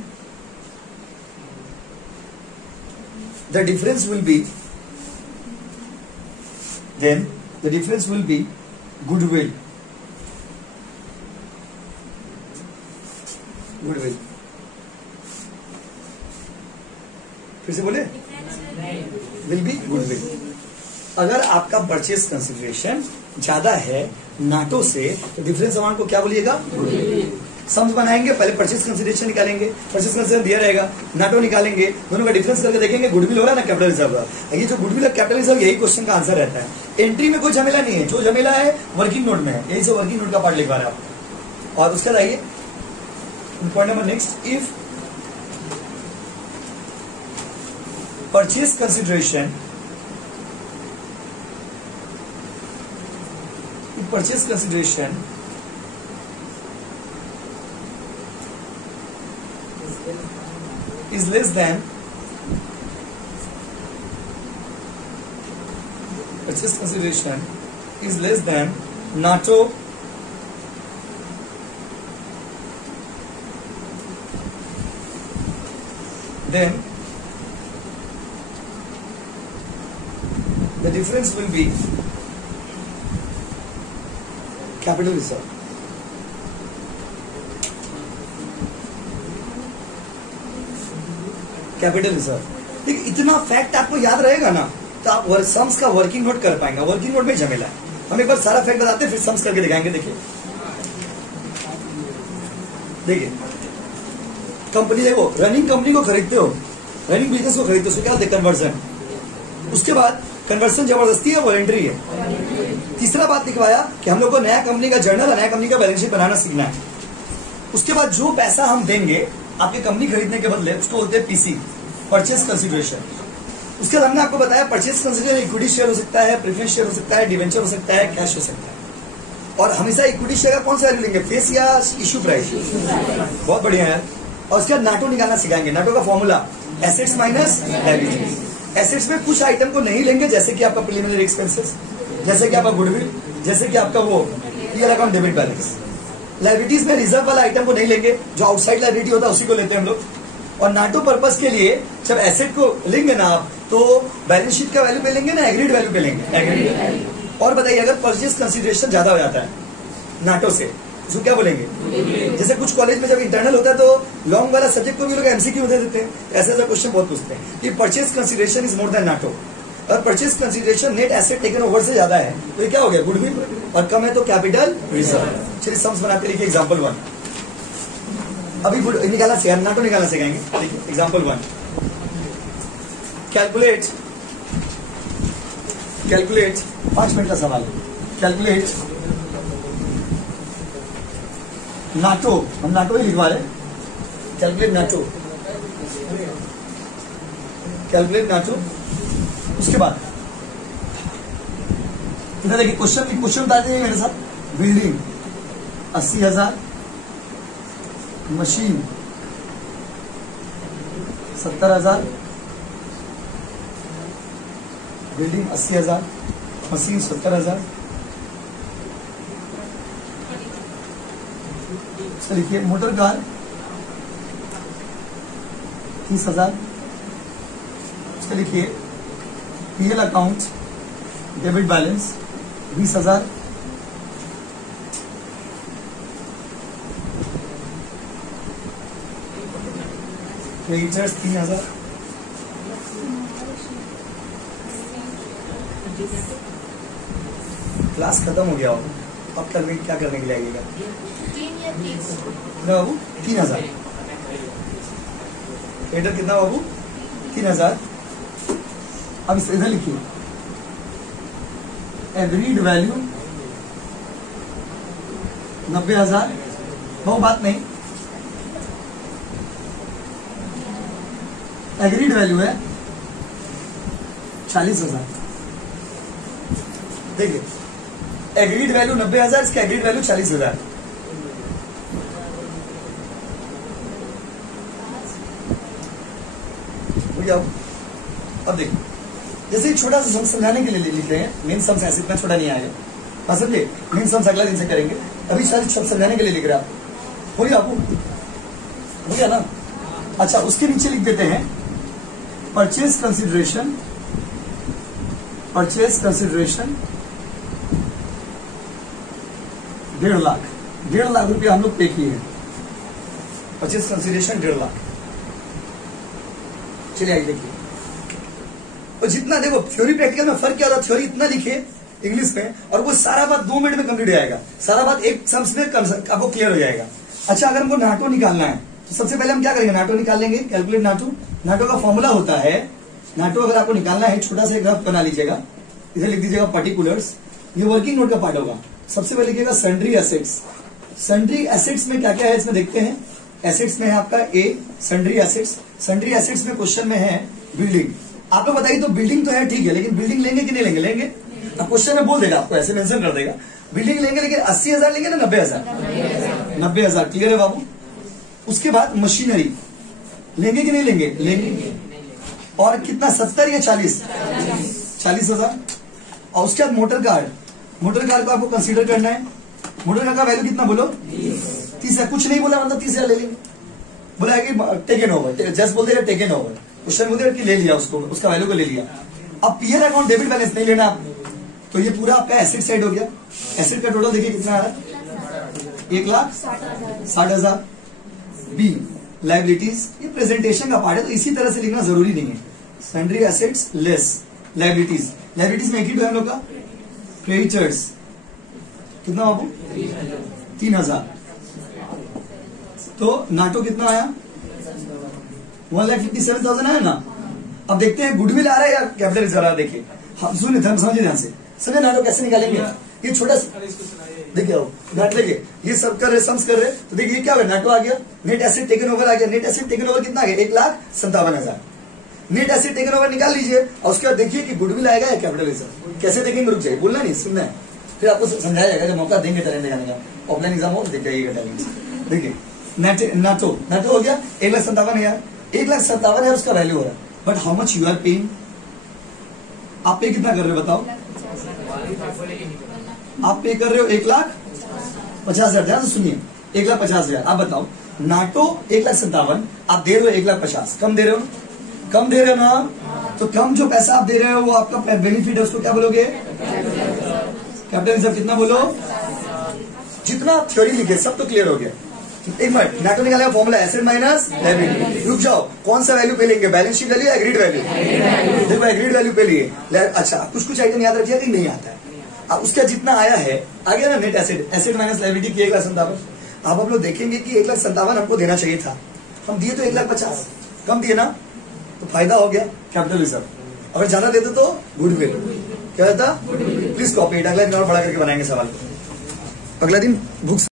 the difference will be goodwill. फिर से बोले, विल बी गुडविल। अगर आपका परचेज कंसिडरेशन ज्यादा है नाटो से तो डिफरेंस अमाउंट को क्या बोलिएगा? गुडविल। सम्स बनाएंगे, पहले परचेज कंसिडरेशन निकालेंगे, परचेज कंसिडरेशन दिया रहेगा, नाटो निकालेंगे, दोनों का डिफरेंस करके देखेंगे गुडविल हो रहा है ना कैपिटल रिजर्व का। ये जो गुडविल और कैपिटल रिजर्व, यही क्वेश्चन का आंसर रहता है। एंट्री में कोई झमेला नहीं है, जो झमेला है वर्किंग नोट में है, यही से वर्किंग नोट का पार्ट लिखवा रहे हैं आप। और उसके बाद आइए point number next, if purchase consideration is less than NATO then the difference will be capital reserve. Capital reserve. देखिए इतना फैक्ट आपको याद रहेगा ना तो आप सम्स का वर्किंग नोट कर पाएंगे। वर्किंग नोट में झमेला है, हम एक बार सारा फैक्ट बताते हैं फिर सम्स करके दिखाएंगे। देखिए कंपनी, देखो रनिंग कंपनी को खरीदते हो, रनिंग बिजनेस को खरीदते हो, क्या होता है? कन्वर्जन। उसके बाद कन्वर्सन जबरदस्ती है, वॉलंटरी है। तीसरा बात लिखवाया कि हम लोग को नया कंपनी का जर्नल, नया कंपनी का बैलेंस शीट बनाना सीखना है। उसके बाद जो पैसा हम देंगे आपके कंपनी खरीदने के बदले उसको बोलते हैं पीसी, परचेज कंसिडरेशन। उसके बाद हमने आपको बताया परचेज कंसिडर इक्विटी शेयर हो सकता है, प्रेफरेंस शेयर हो सकता है, डिवेंचर हो सकता है, कैश हो सकता है। और हमेशा इक्विटी शेयर का कौन सा वैल्यू लेंगे, फेस या इश्यू प्राइस? बहुत बढ़िया यार। और उसके बाद नाटो निकालना सिखाएंगे। नाटो का formula assets minus liabilities. Assets में कुछ आइटम को नहीं लेंगे, जैसे कि आपका प्रिलिमिनरी एक्सपेंसेस, जैसे कि आपका गुडविल, जैसे कि आपका वो PL account debit balance. Liabilities में रिजर्व वाला आइटम को नहीं लेंगे, जो आउटसाइड लायबिलिटी होता है उसी को लेते हैं हम लोग। और नाटो पर्पस के लिए जब एसेट को लेंगे ना आप, तो बैलेंस शीट का वैल्यू पे लेंगे ना एग्रीड वैल्यू पे लेंगे? एग्रीड। और बताइए अगर परचेज कंसिडरेशन ज्यादा हो जाता है नाटो से, तो क्या बोलेंगे? जैसे कुछ कॉलेज में जब इंटरनल होता है तो लॉन्ग वाला सब्जेक्ट को भी लोग एमसीक्यू दे देते हैं। ऐसा ऐसा क्वेश्चन बहुत पूछते हैं कि purchase consideration is more than net. और purchase consideration net asset taken over से ज्यादा है तो ये क्या हो गया, गुडविल। और कम है तो कैपिटल रिजर्व। चलिए सम्स बनाते लिखिए। एग्जाम्पल 1 अभी निकालना सिखाएंगे, नाटो निकालना सिखाएंगे। देखिए एग्जाम्पल 1, कैलकुलेट 5 मिनट का सवाल। कैलकुलेट नाटो, हम नाटो ही लिखवा रहे। Calculate NATO. उसके बाद इधर देखिए क्वेश्चन बता दीजिए मेरे साथ। Building 80,000, machine 70,000, building 80,000, machine 70,000। लिखिए मोटर कार 30,000। उसका लिखिए PL account debit balance 20,000। Creditors 3,000। Class खत्म हो गया होगा, अब कल क्या करने के लिए आइएगा? कितना बाबू? 3,000। क्रेडिटर कितना बाबू? 3,000। अब इस इधर लिखिए एग्रीड वैल्यू 90,000। बहुत बात नहीं, एग्रीड वैल्यू है 40,000। देखिए एग्रीड वैल्यू 90,000, इसका एग्रीड वैल्यू 40,000। अब देखिए जैसे छोटा सा समझाने के लिए लिख रहे हैं, मेन सम ऐसे इतना छोटा नहीं आएगा, समझे? मेन सम अगला दिन से करेंगे, अभी समझाने के लिए लिख रहे हैं आप। हो गया आपको? हो गया ना? अच्छा, उसके नीचे लिख देते हैं परचेज कंसिडरेशन 1.5 लाख। 1.5 लाख रुपया हम लोग पे किए हैं। Purchase consideration 1.5 lakh. चलिए आइए देखिए, और जितना देखो थ्योरी प्रैक्टिकल में फर्क क्या होता है, थ्योरी इतना लिखे इंग्लिश में और वो सारा बात 2 मिनट में कंप्लीट हो जाएगा, सारा बात एक सम्स में आपको क्लियर हो जाएगा। अच्छा, अगर हमको नाटो निकालना है तो सबसे पहले हम क्या करेंगे, नाटो निकाल लेंगे। Calculate NATO. नाटो का फॉर्मूला होता है, नाटो अगर आपको निकालना है छोटा सा एक ग्राफ बना लीजिएगा, इधर लिख दीजिएगा पर्टिकुलर्स, ये वर्किंग नोट का पार्ट होगा। सबसे पहले लिखिएगा सन्ड्री एसेट्स। सन्ड्री एसेट्स में क्या क्या है इसमें देखते हैं। एसेट्स में है आपका ए सन्ड्री एसेट्स। सन्ड्री एसेट्स में क्वेश्चन में है बिल्डिंग। आप लोग बताइए तो बिल्डिंग तो है ठीक है, लेकिन बिल्डिंग लेंगे कि नहीं लेंगे? लेंगे। अब क्वेश्चन में बोल देगा, आपको ऐसे मेंशन कर देगा बिल्डिंग लेंगे, लेकिन 80,000 लेंगे ना 90,000? 90,000। क्लियर है बाबू? उसके बाद मशीनरी लेंगे कि नहीं लेंगे? लेंगे। और कितना, 70 या 40? 40,000। और उसके बाद मोटर कार। मोटर कार को आपको कंसीडर करना है। मोटर कार का वैल्यू कितना बोलो? 30 है। कुछ नहीं बोला मतलब 30,000 ले लेंगे। बोला है कि टेकन ओवर, जस्ट बोल देगा टेकन ओवर, क्वेश्चन बोल देगा कि ले लिया उसको, उसका वैल्यू को ले लिया। अब पीएल अकाउंट डेबिट बैलेंस नहीं लेना आप, तो ये पूरा आपका एसेट साइड हो गया। एसेट का टोटल देखिए कितना आ रहा है, 1,60,000। बी लाइबिलिटीज, ये प्रेजेंटेशन का पार्ट है तो इसी तरह से लिखना जरूरी नहीं है। Sundry assets less liabilities. Liabilities में एक ही हम लोग का क्रेडिटर्स कितना बाबू? 3,000। तो नाटो कितना आया? 1,57,000 आया ना। अब देखते हैं गुडविल आ रहा है या कैपिटल रिजर्व आ रहा है। देखिए हम सुनिए, समझिए ध्यान से, समझे नाटो कैसे निकालेंगे। ये छोटा देखिए नाटो, देखिए ये सब कर रहे, सम्स कर रहे, तो देखिए क्या होगा, नाटो आ गया, नेट एसेट टेकन ओवर आ गया। नेट एसेट टेकन ओवर कितना आ गया? 1,57,000। नेट एसेट टेकन ओवर निकाल लीजिए और उसके बाद देखिए कि गुडविल आएगा या कैपिटल रिजर्व। कैसे देखेंगे, रुक जाइए, बोलना नहीं, सुनना है, फिर आपको समझाया जाएगा। जब मौका देंगे टैलेंट दिखाने का, ऑफलाइन एग्जाम हो देख जाइएगा टैलेंट। देखिए नाटो हो गया 1,57,000, 1,57,000 उसका वैल्यू हो रहा है। But how much you are paying, आप पे कितना कर रहे हो बताओ? आप पे कर रहे हो 1,50,000। ध्यान से सुनिए, 1,50,000। आप बताओ, नाटो 1,57,000, आप दे रहे हो 1,50,000, कम दे रहे हो, कम दे रहे हो ना? तो कम जो पैसा आप दे रहे हो वो आपका बेनिफिट है, उसको क्या बोलोगे? Capital reserve. कितना बोलो? जितना आप थ्योरी लिखे सब तो क्लियर हो गया। एक मिनट, नाटो निकालने का फॉर्मूला एसेट माइनस लायबिलिटी। रुक जाओ, कौन सा वैल्यू पे लेंगे, बैलेंस शीट वैल्यू या एग्रीड वैल्यू? देखो एग्रीड वैल्यू पे लिए। अच्छा, कुछ आइटम याद रखिए कि नहीं आता है। अब उसका जितना आया है आ गया ना net asset, asset minus liability की 1,57,000। अब आप लोग देखेंगे कि 1,57,000 हमको देना चाहिए था, हम दिए तो 1,50,000, कम दिए ना, तो फायदा हो गया कैपिटल रिजर्व। अगर ज्यादा देते तो गुडविल। क्या था? प्लीज कॉपी इट, अगला दिन और बड़ा करके बनाएंगे सवाल। अगला दिन बुक्स